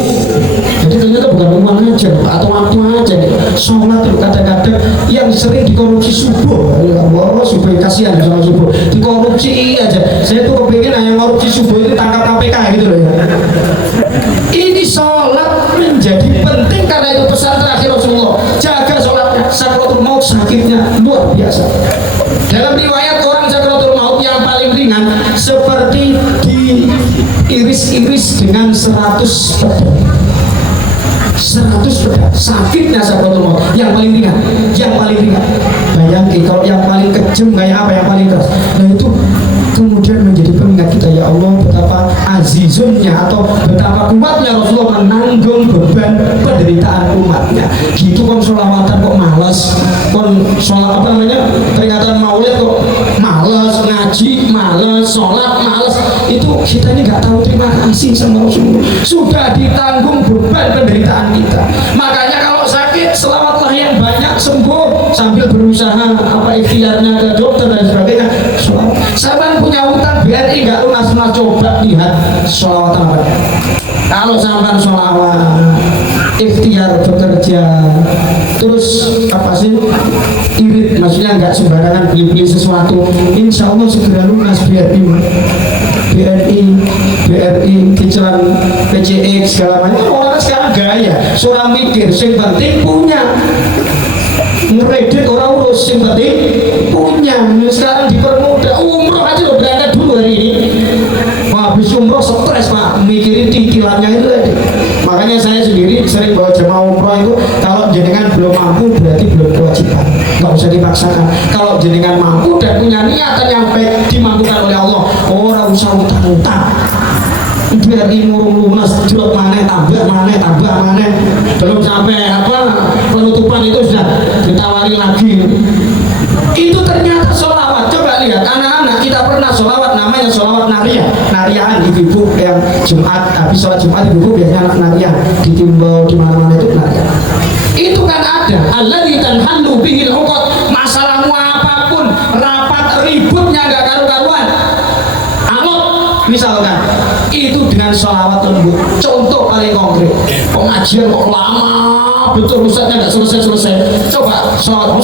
Jadi ternyata bukan uang aja atau waktu aja nih. Sholat itu kadang-kadang yang sering dikorupsi subuh. Ya Allah, subuh kasihan ya sama subuh. Dikorupsi aja. Saya tuh kepingin yang korupsi subuh itu tangkap KPK gitu loh ya. Ini sholat menjadi penting karena itu pesan terakhir Rasulullah. Jaga sholatnya. Sakratul maut sakitnya luar biasa. Dalam riwayat orang sakratul maut yang paling ringan seperti diiris-iris dengan 100 pedang. 100 pedang sakitnya sakratul maut yang paling ringan, bayangin kalau yang paling kejam kayak apa, yang paling keras. Nah itu kemudian menjadi pengingat kita, ya Allah betapa azizunnya atau betapa kuatnya Rasulullah menanggung beban penderitaan umatnya. Gitu kon sholawatan kok malas, kon sholat apa namanya peringatan maulid kok malas, ngaji malas, sholat malas. Itu kita ini nggak tahu terima kasih sama Rasulullah, sudah ditanggung beban penderitaan kita. Makanya kalau sakit selawatlah yang banyak, sembuh sambil berusaha apa ikhtiarnya ke dokter dan sebagainya. Sampai punya utang BRI nggak lunas, coba lihat sholawatan apa. Kalau sampai sholawat ikhtiar bekerja terus apa sih irit, maksudnya nggak sembarangan beli-beli sesuatu, insya Allah segera lunas BRI cicilan PCX segala macam. Orang sekarang gaya seorang mikir sing penting punya, ngeredit orang urus sing penting punya. Sekarang dipermudah, umroh aja lo berangkat dulu hari ini. Wah, habis umroh stres Pak, mikirin titilannya itu tadi. Makanya saya sendiri sering bawa jemaah umroh itu, kalau jenengan belum mampu berarti belum kewajiban, nggak usah dipaksakan. Kalau jenengan mampu dan punya niatan yang baik dimampukan oleh Allah, orang usah utang-utang. Biar murung lunas, jeruk mana tambah mana, belum sampai apa penutupan itu sudah ditawari lagi. Itu ternyata sholawat. Coba lihat anak-anak, kita pernah sholawat namanya sholawat narian ibu-ibu yang Jumat, habis sholat Jumat ibu-ibu biasanya narian ditimbau di mana-mana itu narian. Itu kan ada alladzi tanhallu bihil uqad, masalahmu apapun rapat ributnya gak karu-karuan, misalkan itu dengan sholawat lembut. Contoh paling konkret, pengajian kok lama betul ustaznya nggak selesai. Coba sholawat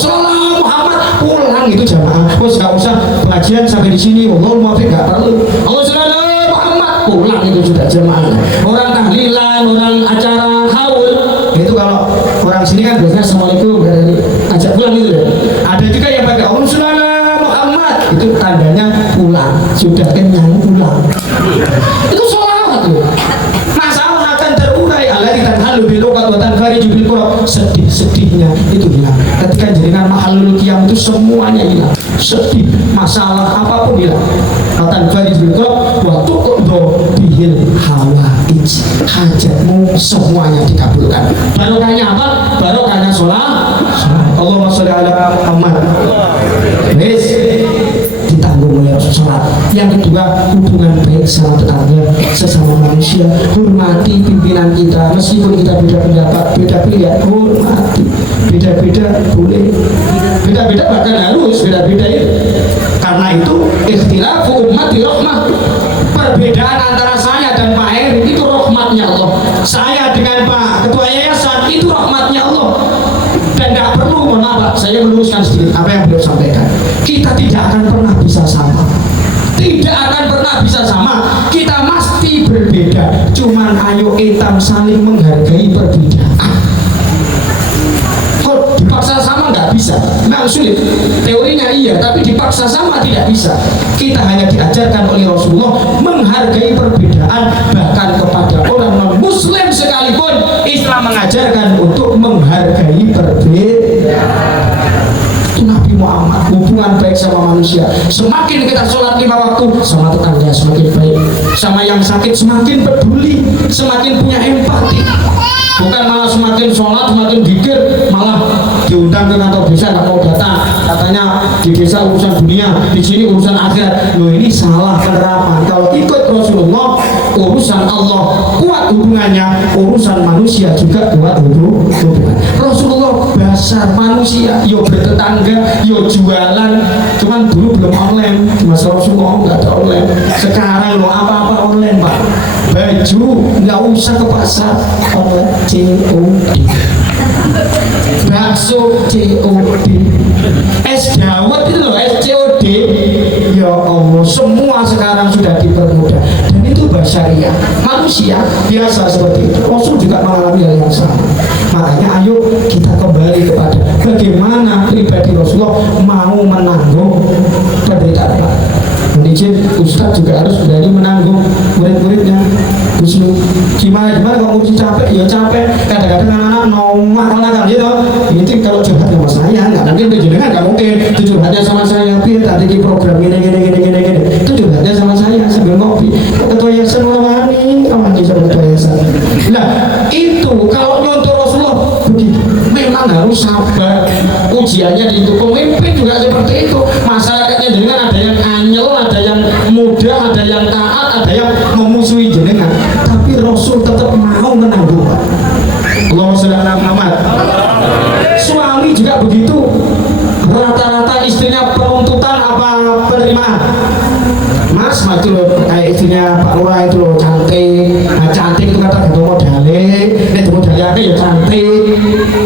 Muhammad pulang itu jamaah, bos nggak usah pengajian sampai di sini, Allah muafiq nggak perlu. Allah Muhammad pulang itu sudah jamaah. Orang tahlilan, orang acara haul itu kalau orang sini kan biasanya assalamualaikum dari ajak pulang gitu ya. Ada juga yang pakai Allah Muhammad, itu tandanya pulang, sudah kenyang pulang. Itu sholawat loh. Masalah akan terurai. Alladzi tanhalu bil uqad wa tanfariju bil qurab. Sedih-sedihnya itu hilang. Ketika jaringan mahalul qiyam itu semuanya hilang. Sedih, masalah apapun hilang. Wa tanfariju bil qurab wa tuqdu bihil hawaij. Hajatmu semuanya dikabulkan. Barokahnya apa? Barokahnya sholat. Allahumma sholli ala Muhammad. Wis ditanggung oleh sholat. Yang kedua, hubungan baik sama tetangga, sesama manusia. Hormati pimpinan kita, meskipun kita beda pendapat, beda pilihan, hormati. Beda-beda boleh, beda-beda bahkan harus beda-beda itu. Karena itu ikhtilafu ummati rahmah. Perbedaan antara saya dan Pak Heri itu rahmatnya Allah. Saya dengan Pak Ketua Yayasan itu rahmatnya Allah. Dan tidak perlu, mohon maaf, saya meluruskan sedikit apa yang beliau sampaikan. Kita tidak akan pernah bisa sama. Tidak akan pernah bisa sama. Kita mesti berbeda. Cuman ayo kita saling menghargai perbedaan. Kalau dipaksa sama nggak bisa. bisa. Memang sulit. Teorinya iya, tapi dipaksa sama tidak bisa. Kita hanya diajarkan oleh Rasulullah menghargai perbedaan, bahkan kepada orang non-Muslim sekalipun Islam mengajarkan untuk menghargai perbedaan. Nabi Muhammad, hubungan baik sama manusia. Semakin kita sholat 5 waktu, sama tetangga semakin baik, sama yang sakit semakin peduli, semakin punya empati. Bukan malah semakin sholat, semakin zikir, malah diundang ke kantor desa nggak mau datang. Katanya di desa urusan dunia, di sini urusan akhirat. Loh, ini salah penerapan. Kalau ikut Rasulullah, urusan Allah kuat hubungannya, urusan manusia juga kuat hubungan. Rasulullah basar manusia, yo bertetangga, yo jualan. Cuman dulu belum online, masa Rasulullah nggak ada online. Sekarang lo apa-apa online, Pak. Baju nggak usah ke pasar, online. COD, bakso COD, es dawet itu loh, es COD. Ya Allah, semua sekarang sudah dipermudah, dan itu basyariah, manusia biasa seperti itu. Rasul juga mengalami hal yang sama. Makanya ayo kita kembali kepada bagaimana pribadi Rasulullah mau menanggung penderitaan. Izin Ustadz juga harus berani menanggung murid-muridnya. Wisnu, gimana kalau ngurusin capek? Ya capek. Kadang-kadang anak-anak nongak gitu. Itu kalau curhat sama saya, nggak mungkin dengan nggak mungkin. Itu curhatnya sama saya, tadi di program gini. Itu curhatnya sama saya sambil ngopi. Ketua yayasan wani sama ketua yayasan. Nah itu kalau nyontoh Rasulullah begitu. Memang harus sabar. Ujiannya di itu. Pemimpin juga seperti itu. Masyarakatnya dengan ada yang anyel, ada yang muda, ada yang taat, ada yang memusuhi jenengan, tapi Rasul tetap mau menanggung. Allahumma sholli ala Muhammad. Suami juga begitu. Rata-rata istrinya penuntutan apa penerimaan? Mas itu loh, kayak istrinya Pak Lurah itu loh, cantik. Nah, cantik itu kata gitu modalnya, modalnya ya cantik.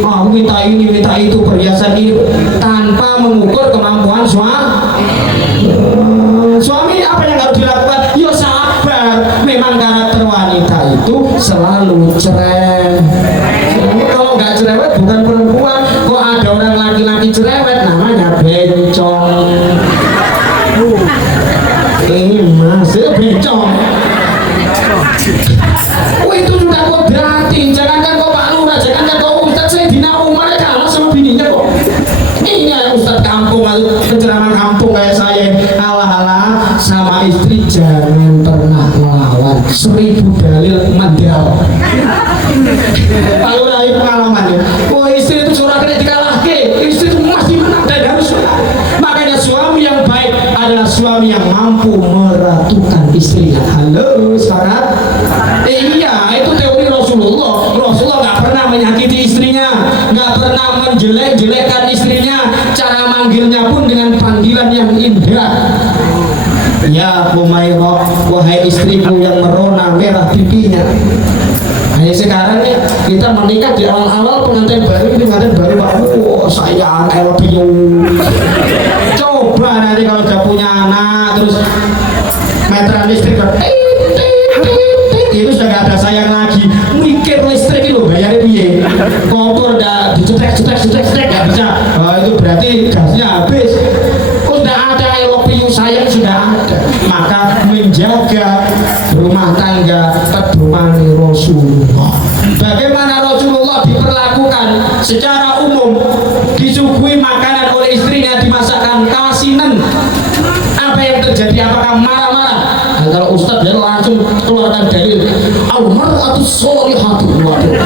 Oh, aku minta ini, minta itu, perhiasan ini, tanpa mengukur kemampuan suami. Apa yang harus dilakukan? Ya sabar. Memang karakter wanita itu selalu cerewet. Kalau nggak cerewet bukan perempuan. Kok ada orang laki-laki cerewet, namanya bencong. Masih bencong. Oh, itu sudah kodrati. Jangankan kok Pak Lurah, jangankan kok Ustadz Sayyidina Umar kalah sama bininya kok. Ini ya Ustadz kampung, penceramah kampung kayak saya. Ala-ala sama istri jangan pernah melawan. 1000 dalil mandal. Pak Lurah itu pengalamannya. Oh, istri itu seorang kena dikalahke. Istri itu masih menang dan harus menang. Makanya suami yang baik adalah suami yang mampu meratukan istrinya. Halo, sepakat? Iya, itu teori Rasulullah. Rasulullah nggak pernah menyakiti istrinya, nggak pernah menjelek-jelekkan istrinya. Cara manggilnya pun dengan panggilan yang indah. Ya Umairah, wahai istriku yang merona merah pipinya. Hanya sekarang nih kita menikah di awal-awal pengantin baru, Pak. Oh, sayang, I love you. Coba nanti kalau udah punya anak terus meteran listrik itu sudah gak ada sayang lagi. Mikir listrik itu bayarnya piye? Kompor udah dicetek gak bisa. Oh, itu berarti gasnya habis. Sudah ada I love you, sayang sudah ada. Maka menjaga rumah tangga pedoman Rasulullah. Bagaimana Rasulullah diperlakukan secara umum, disuguhi makanan oleh istrinya, dimasakkan kasinan. Apa yang terjadi? Apakah marah-marah? Nah, kalau Ustadz dia langsung keluarkan dalil al-mar'atu sholihatu,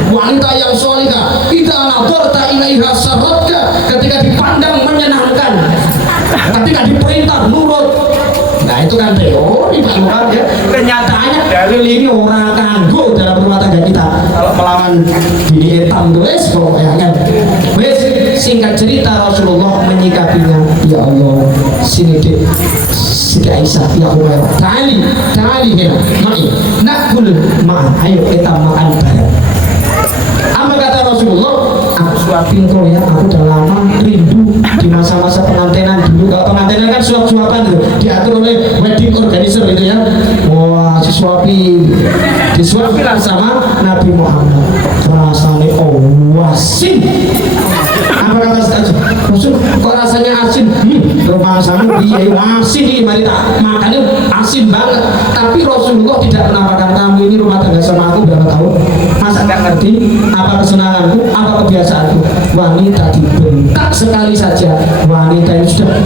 wanita yang sholihah idza nadarta ilaiha sarratka, ketika dipandang menyenangkan, ketika diperintah nurut. Nah itu kan teori Pak Lurah ya. Kenyataannya dalil ini orang kanggo dalam rumah tangga kita. Kalau melawan bini etam tulis pokoknya kan. Wes singkat cerita Rasulullah menyikapinya. Ya Allah, sini dek, Siti Aisyah, ya Allah, tali hena, nakul maaf, ayo kita makan bareng. Apa kata Rasulullah? Aku suapin kau ya, aku udah lama rindu di masa-masa pengantinan dulu. Kalau pengantinan kan suap-suapan tuh, diatur oleh wedding organizer gitu ya. Wah, disuapin sama Nabi Muhammad. Rasanya asin. Apa kata Ustaz? Rasul kok rasanya asin. Rumah sana piye asin, mari tak makannya asin banget. Tapi Rasulullah tidak menampakkan kamu ini rumah tangga sama aku berapa tahun, masa gak ngerti apa kesenanganku, apa kebiasaanku. Wanita dibentak sekali saja, wanita ini sudah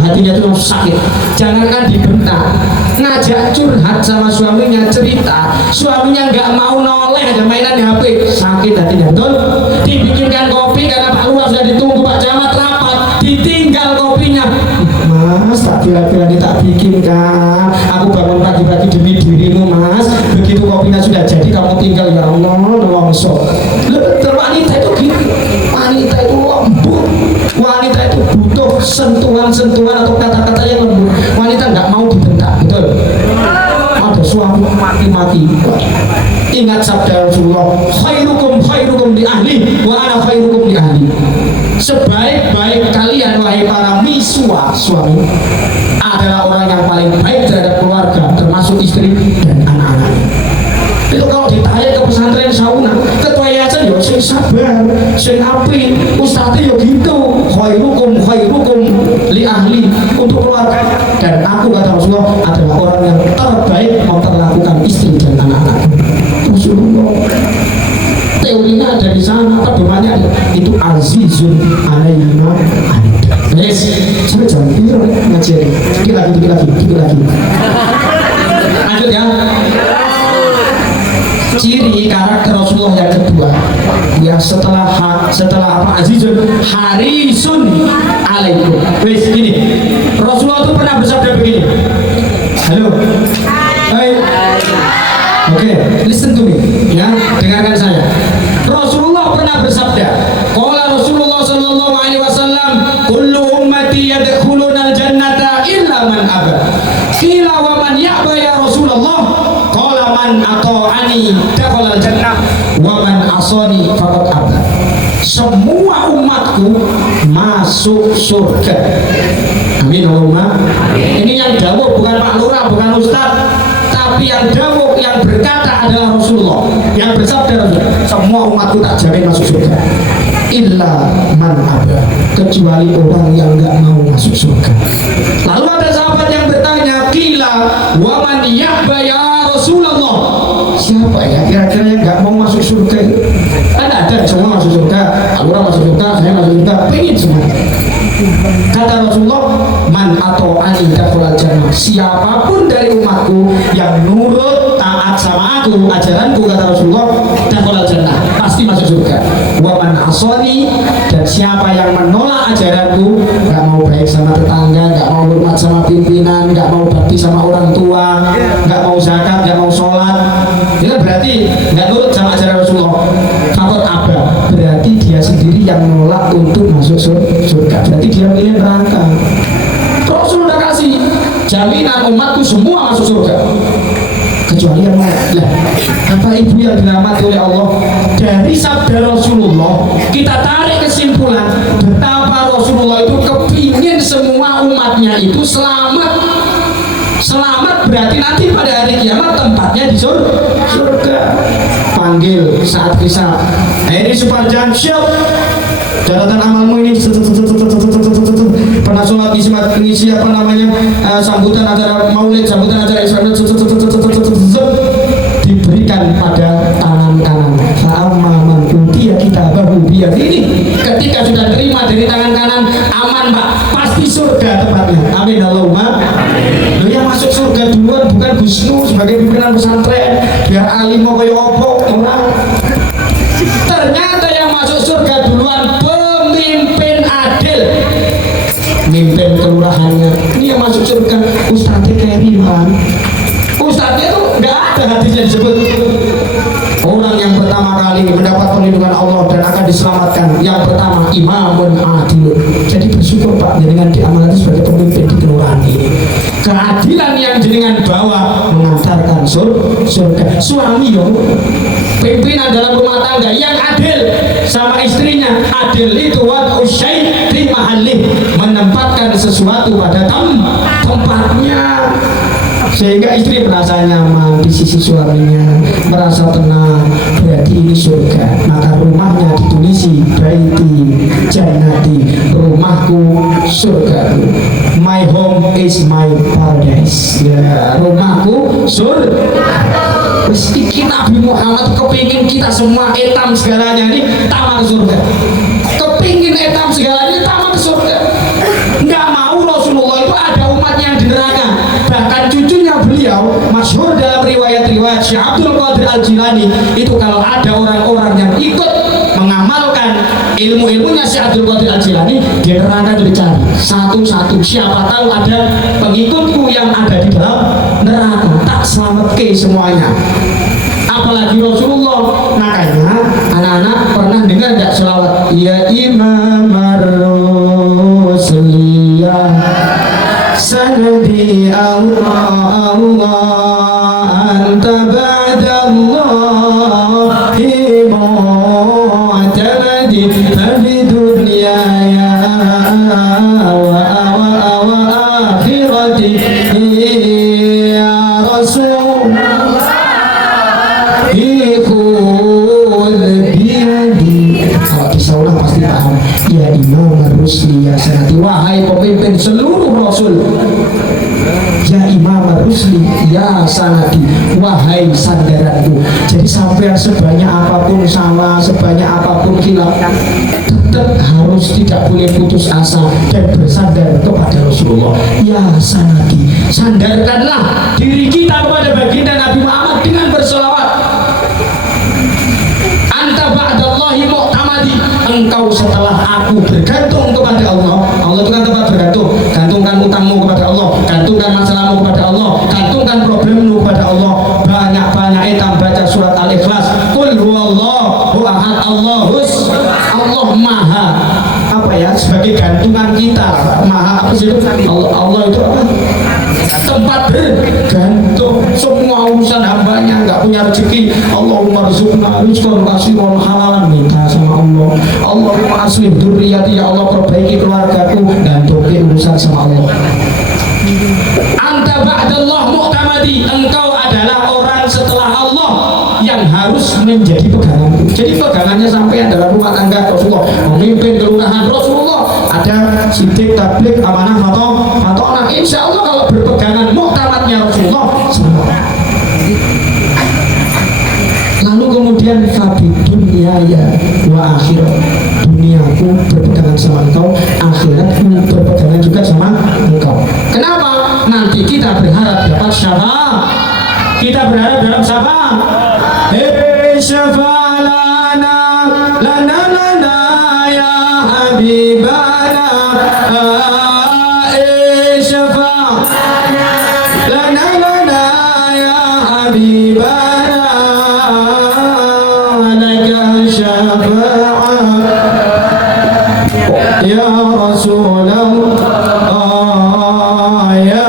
hatinya itu sakit. Jangankan dibentak, ngajak curhat sama suaminya, cerita, suaminya nggak mau noleh aja mainan di HP, sakit hatinya. Betul? Dibikinkan kopi karena Pak Lurah sudah ditunggu Pak Camat rapat, ditinggal kopinya. Mas, tak bilang-bilang tak bikin kan, aku bangun pagi-pagi demi dirimu Mas. Begitu kopinya sudah jadi kamu tinggal, ya Allah, longso. Betul, wanita itu gitu, wanita itu lembut, wanita itu butuh sentuhan-sentuhan atau kata-kata yang lembut. Wanita nggak mau dibentak, betul? Ada suami mati-mati. Ingat sabda Rasulullah, khairukum li ahli wa ana khairukum li ahli. Sebaik-baik kalian wahai para misua suami adalah orang yang paling baik terhadap keluarga, termasuk istri dan anak-anak. Itu kalau ditarik ke pesantren sauna, ketua yayasan ya sing sabar, sing api, ustadz ya gitu. Khairukum li ahli, untuk keluarga. Dan aku kata Rasulullah adalah orang yang terbaik memperlakukan istri dan anak-anak. Rasulullah teorinya ada di sana, pedomannya itu azizun alaina anita. Yes, sampai jam biru ngajar. Dikit lagi. Lanjut ya. Ciri karakter Rasulullah yang kedua, ya setelah apa azizun harisun alaikum. Wes gini, Rasulullah itu pernah bersabda begini. Halo. Hai. Oke, listen to me, ya, dengarkan saya. Rasulullah pernah bersabda, qala Rasulullah sallallahu alaihi wasallam, kullu ummati yadkhuluna al-jannata illa man aba. Qila wa man ya'ba ya Rasulullah? Qala man ata'ani dakhala al-jannah wa man asani faqad aba. Semua umatku masuk surga. Amin Allahumma. Ini yang dawuh bukan Pak Lurah, bukan Ustaz, tapi yang dawuh, yang berkata adalah Rasulullah. Yang bersabda Rasulullah, semua umatku tak jamin masuk surga illa man aba, kecuali orang yang nggak mau masuk surga. Lalu ada sahabat yang bertanya, qila wa man ya'ba ya Rasulullah? Siapa ya kira-kira yang nggak mau masuk surga? Ada semua masuk surga, Alura masuk surga, saya masuk surga, pengen semua. Kata Rasulullah, man atau ani dakhalal jannah, siapapun dari umatku yang nurut taat sama aku, ajaranku, kata Rasulullah, dakhalal jannah, pasti masuk surga. Wa man asani, dan siapa yang menolak ajaranku, nggak mau baik sama tetangga, nggak mau hormat sama pimpinan, nggak mau bakti sama orang tua, nggak mau zakat, nggak mau sholat, itu berarti nggak nurut sama ajaran Rasulullah. Fakot abah, berarti dia sendiri yang menolak untuk masuk surga. Berarti dia milih neraka. Rasul udah kasih jaminan umatku semua masuk surga, kecuali yang mau. Lah, Bapak Ibu yang dirahmati oleh Allah, dari sabda Rasulullah kita tarik kesimpulan betapa Rasulullah itu kepingin semua umatnya itu selamat. Selamat berarti nanti pada hari kiamat tempatnya di surga. Panggil saat kisah, ini Suparjan, siap, catatan amalmu ini, pernah sholat ngisi apa namanya, sambutan acara maulid, sambutan acara Isra, diberikan pada tangan kanan. Fa'amman utiya kitabahu biyadini, ketika sudah terima dari tangan kanan, aman Pak, pasti surga tempatnya. Amin Allahumma. Lo yang masuk surga duluan bukan Gus Nur sebagai pimpinan pesantren biar alim mau kayak opo orang. Ternyata yang masuk surga duluan pemimpin adil, mimpin kelurahannya. Ini yang masuk surga Ustadznya Keriman. Ustadznya itu nggak ada hadisnya disebut. Orang yang pertama kali mendapat perlindungan Allah dan akan diselamatkan, yang pertama imamun adil. Jadi bersyukur Pak dengan diamanati sebagai pemimpin di kelurahan ini. Keadilan yang jenengan bawa mengantarkan surga. Suami yo, pimpinan dalam rumah tangga yang adil sama istrinya. Adil itu wad'u syai' fi mahallih, menempatkan sesuatu pada tempatnya, sehingga istri merasa nyaman di sisi suaminya, merasa tenang. berarti ini surga, maka rumahnya ditulisi baiti jannati, rumahku surgaku. My home is my paradise. Ya, rumahku surga. Terus iki Nabi Muhammad kepingin kita semua etam segalanya ini taman surga. Kepingin etam segalanya taman surga. Nggak mau Rasulullah itu ada umatnya yang di neraka. Bahkan cucunya beliau masyhur dalam riwayat-riwayat Syekh Abdul Qadir Al-Jilani itu kalau ada orang-orang yang ikut mengamalkan ilmu-ilmunya Syekh Abdul Qadir Al-Jilani di neraka itu dicari satu-satu. Siapa tahu ada pengikutku yang ada di dalam neraka, tak selamat ke semuanya. Apalagi Rasulullah. Makanya anak-anak pernah dengar gak selawat ya Imam Ar-Rusli ya sanadi Allah Allah anta ba'dallahi mu'tamadi fi dunya ya wa akhirati ya Rasul kalau disaulah pasti paham ya Imam Ar-Rusli ya sanati, wahai pemimpin seluruh Rasul. Ya Imam Ar-Rusli ya sanati, wahai sandaranku. Jadi sampai sebanyak apapun salah, sebanyak apapun khilaf, tetap harus tidak boleh putus asa dan bersandar kepada Rasulullah. Ya sanati, sandarkanlah diri kita kepada baginda Nabi Muhammad dengan berselawat. Anta ba'dallahi mu'tamadi, engkau setelah aku bergantung kepada Allah. Allah itu kan tempat bergantung. Gantungkan utangmu kepada Allah, gantungkan masalahmu kepada Allah, gantungkan problemmu kepada Allah. Banyak-banyak etam baca surat Al-Ikhlas. Qul huwallahu ahad, Allahus, Allah maha apa ya, sebagai gantungan kita. Maha apa sih itu? Allah itu apa? Tempat bergantung. Semua urusan hambanya nggak punya rezeki, Allahumma rizqna rizqan kasiran halalan, minta sama Allah. Allahumma aslih dzurriyyati, ya Allah perbaiki keluargaku, dan toke urusan sama Allah. Anta ba'dallah mu'tamadi, engkau adalah orang setelah Allah yang harus menjadi peganganku. Jadi pegangannya sampai dalam rumah tangga Rasulullah, memimpin kelurahan Rasulullah, ada sidik tablik amanah fatona. Insya Allah kalau berpegangan mu'tamadnya Rasulullah semua. Lalu kemudian fabi dunia ya wa akhirat, duniaku berpegangan sama engkau, akhiratku berpegangan juga sama engkau. Kenapa? Nanti kita berharap dapat syafaat. Kita berharap dalam syafaat. Syafa'lana lana lana ya habibana, syafa'lana lana lana ya habibana, laka syafa'at ya Rasulullah ya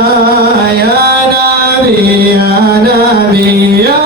Nabi ya Nabi ya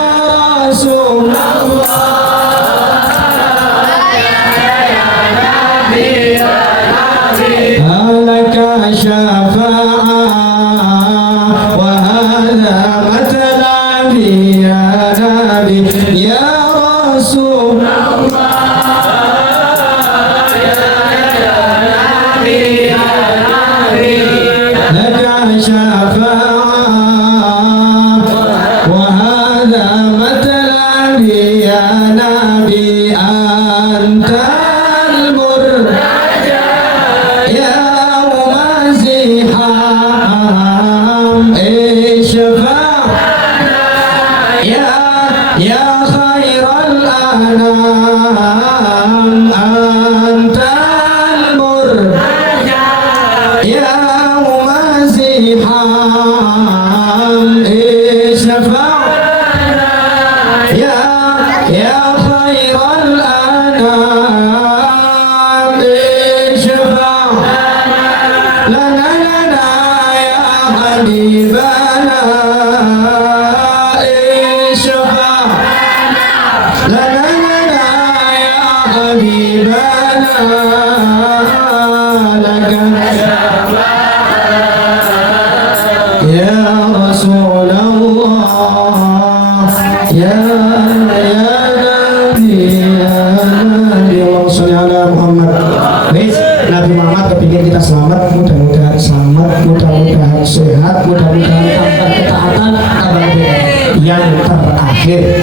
terakhir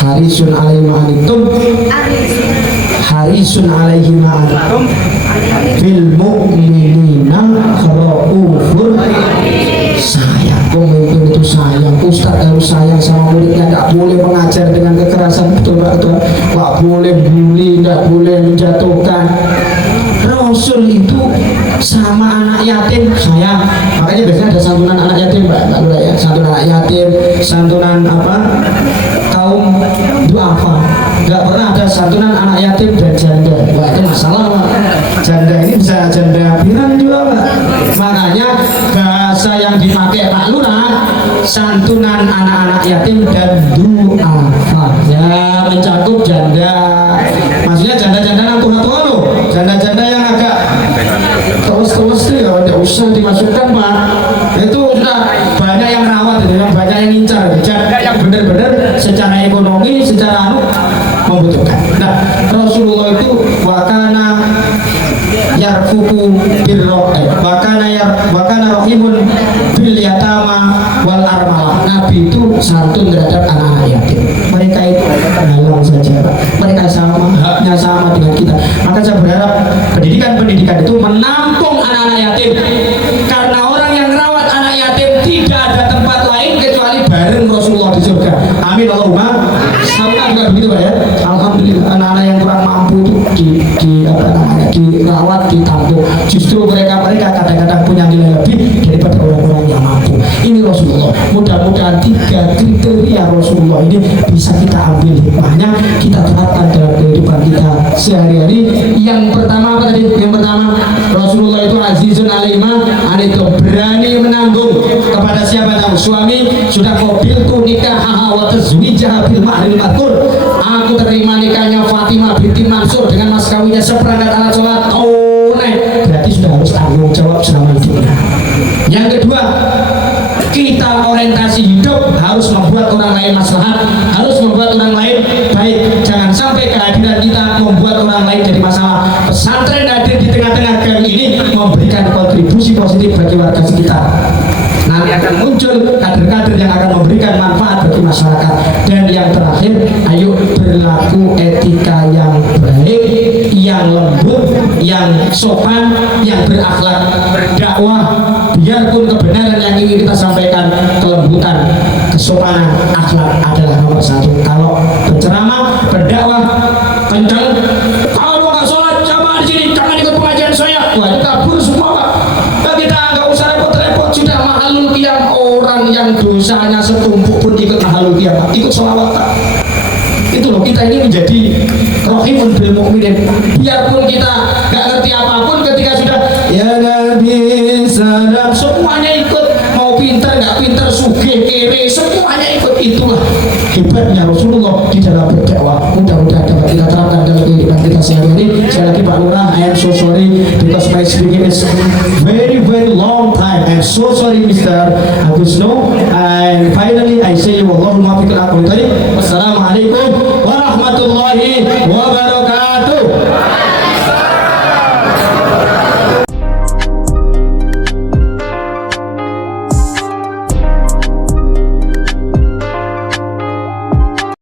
harisun alaihi ma'anitum harisun alaihi ma'anitum fil mu'minina raufur sayang. Pemimpin itu sayang, ustadz harus sayang sama muridnya, nggak boleh mengajar dengan kekerasan, betul Pak Ketua, nggak boleh bully, nggak boleh menjatuhkan. Rasul itu sama anak yatim sayang, makanya biasanya ada santunan anak yatim Mbak Lurah ya, santunan anak yatim, santunan apa kaum duafa. Nggak pernah ada santunan anak yatim dan janda. Wah itu masalah Pak. Janda ini bisa janda biran juga Pak. Makanya bahasa yang dipakai Pak Lurah santunan anak-anak yatim dan duafa ya, mencakup janda, maksudnya janda-janda yang tua-tua loh, janda-janda yang agak terus tuh ya tidak usah dimasukkan Pak, itu sudah banyak yang rawat itu, yang banyak yang ngincar janda yang benar-benar secara ekonomi, secara membutuhkan. Nah Rasulullah itu wakana yarfuku wakana rohimun bil yatama wal armalah. Nabi itu santun terhadap anak-anak yatim, mereka itu halang saja Pak. Mereka sama, haknya sama dengan kita. Maka saya berharap pendidikan itu menampung anak-anak yatim, karena orang yang rawat anak yatim tidak ada tempat lain kecuali bareng Rasulullah di surga. Amin Allahumma. Sama juga begitu Pak ya. Alhamdulillah anak-anak yang kurang mampu itu dirawat, ditampung. Justru mereka kadang-kadang punya nilai lebih daripada orang-orang yang mampu. Ini Rasulullah. Mudah-mudahan 3 kriteria Rasulullah ini bisa kita ambil hikmahnya, kita terapkan dalam kehidupan kita sehari-hari. Yang pertama apa tadi? Yang pertama Rasulullah itu azizun alaima, itu berani menanggung kepada siapa tahu suami sudah qabil tu nikah wa tazwijah bil ma'ril madkur. Aku terima nikahnya Fatimah binti Mansur dengan mas kawinnya seperangkat alat sholat tunai, berarti sudah harus tanggung jawab selama hidupnya. Yang kedua, kita orientasi hidup harus membuat orang lain maslahat, harus membuat orang lain baik. Jangan sampai kehadiran kita membuat orang lain jadi masalah. Pesantren hadir di tengah-tengah gang ini memberikan kontribusi positif bagi warga sekitar. Nanti akan muncul kader-kader yang akan memberikan manfaat bagi masyarakat. Dan yang terakhir, ayo berlaku etika yang baik, yang lembut, yang sopan, yang berakhlak, berdakwah. Biarpun kebenaran yang ingin kita sampaikan, kelembutan, kesopanan, akhlak adalah nomor 1. Kalau penceramah, berdakwah kencang, kalau nggak sholat jamaah di sini jangan ikut pengajian saya, wah itu kabur semua Pak. Kita nggak usah repot-repot, sudah mahalul qiyam. Orang yang dosanya setumpuk pun ikut mahalul qiyam, ikut sholawat. Itu loh, kita ini menjadi rohimun bil mu'minin. Biarpun kita nggak ngerti apapun, ketika sudah ya Nabi salam semuanya ikut, mau pinter nggak pinter, sugih kere, semuanya ikut. Itulah hebatnya Rasulullah di dalam berdakwah. Mudah-mudahan dapat kita terapkan dalam kehidupan kita sehari-hari. Sekali lagi Pak Lurah, I am so sorry because my speaking is very long time. I am so sorry Mister.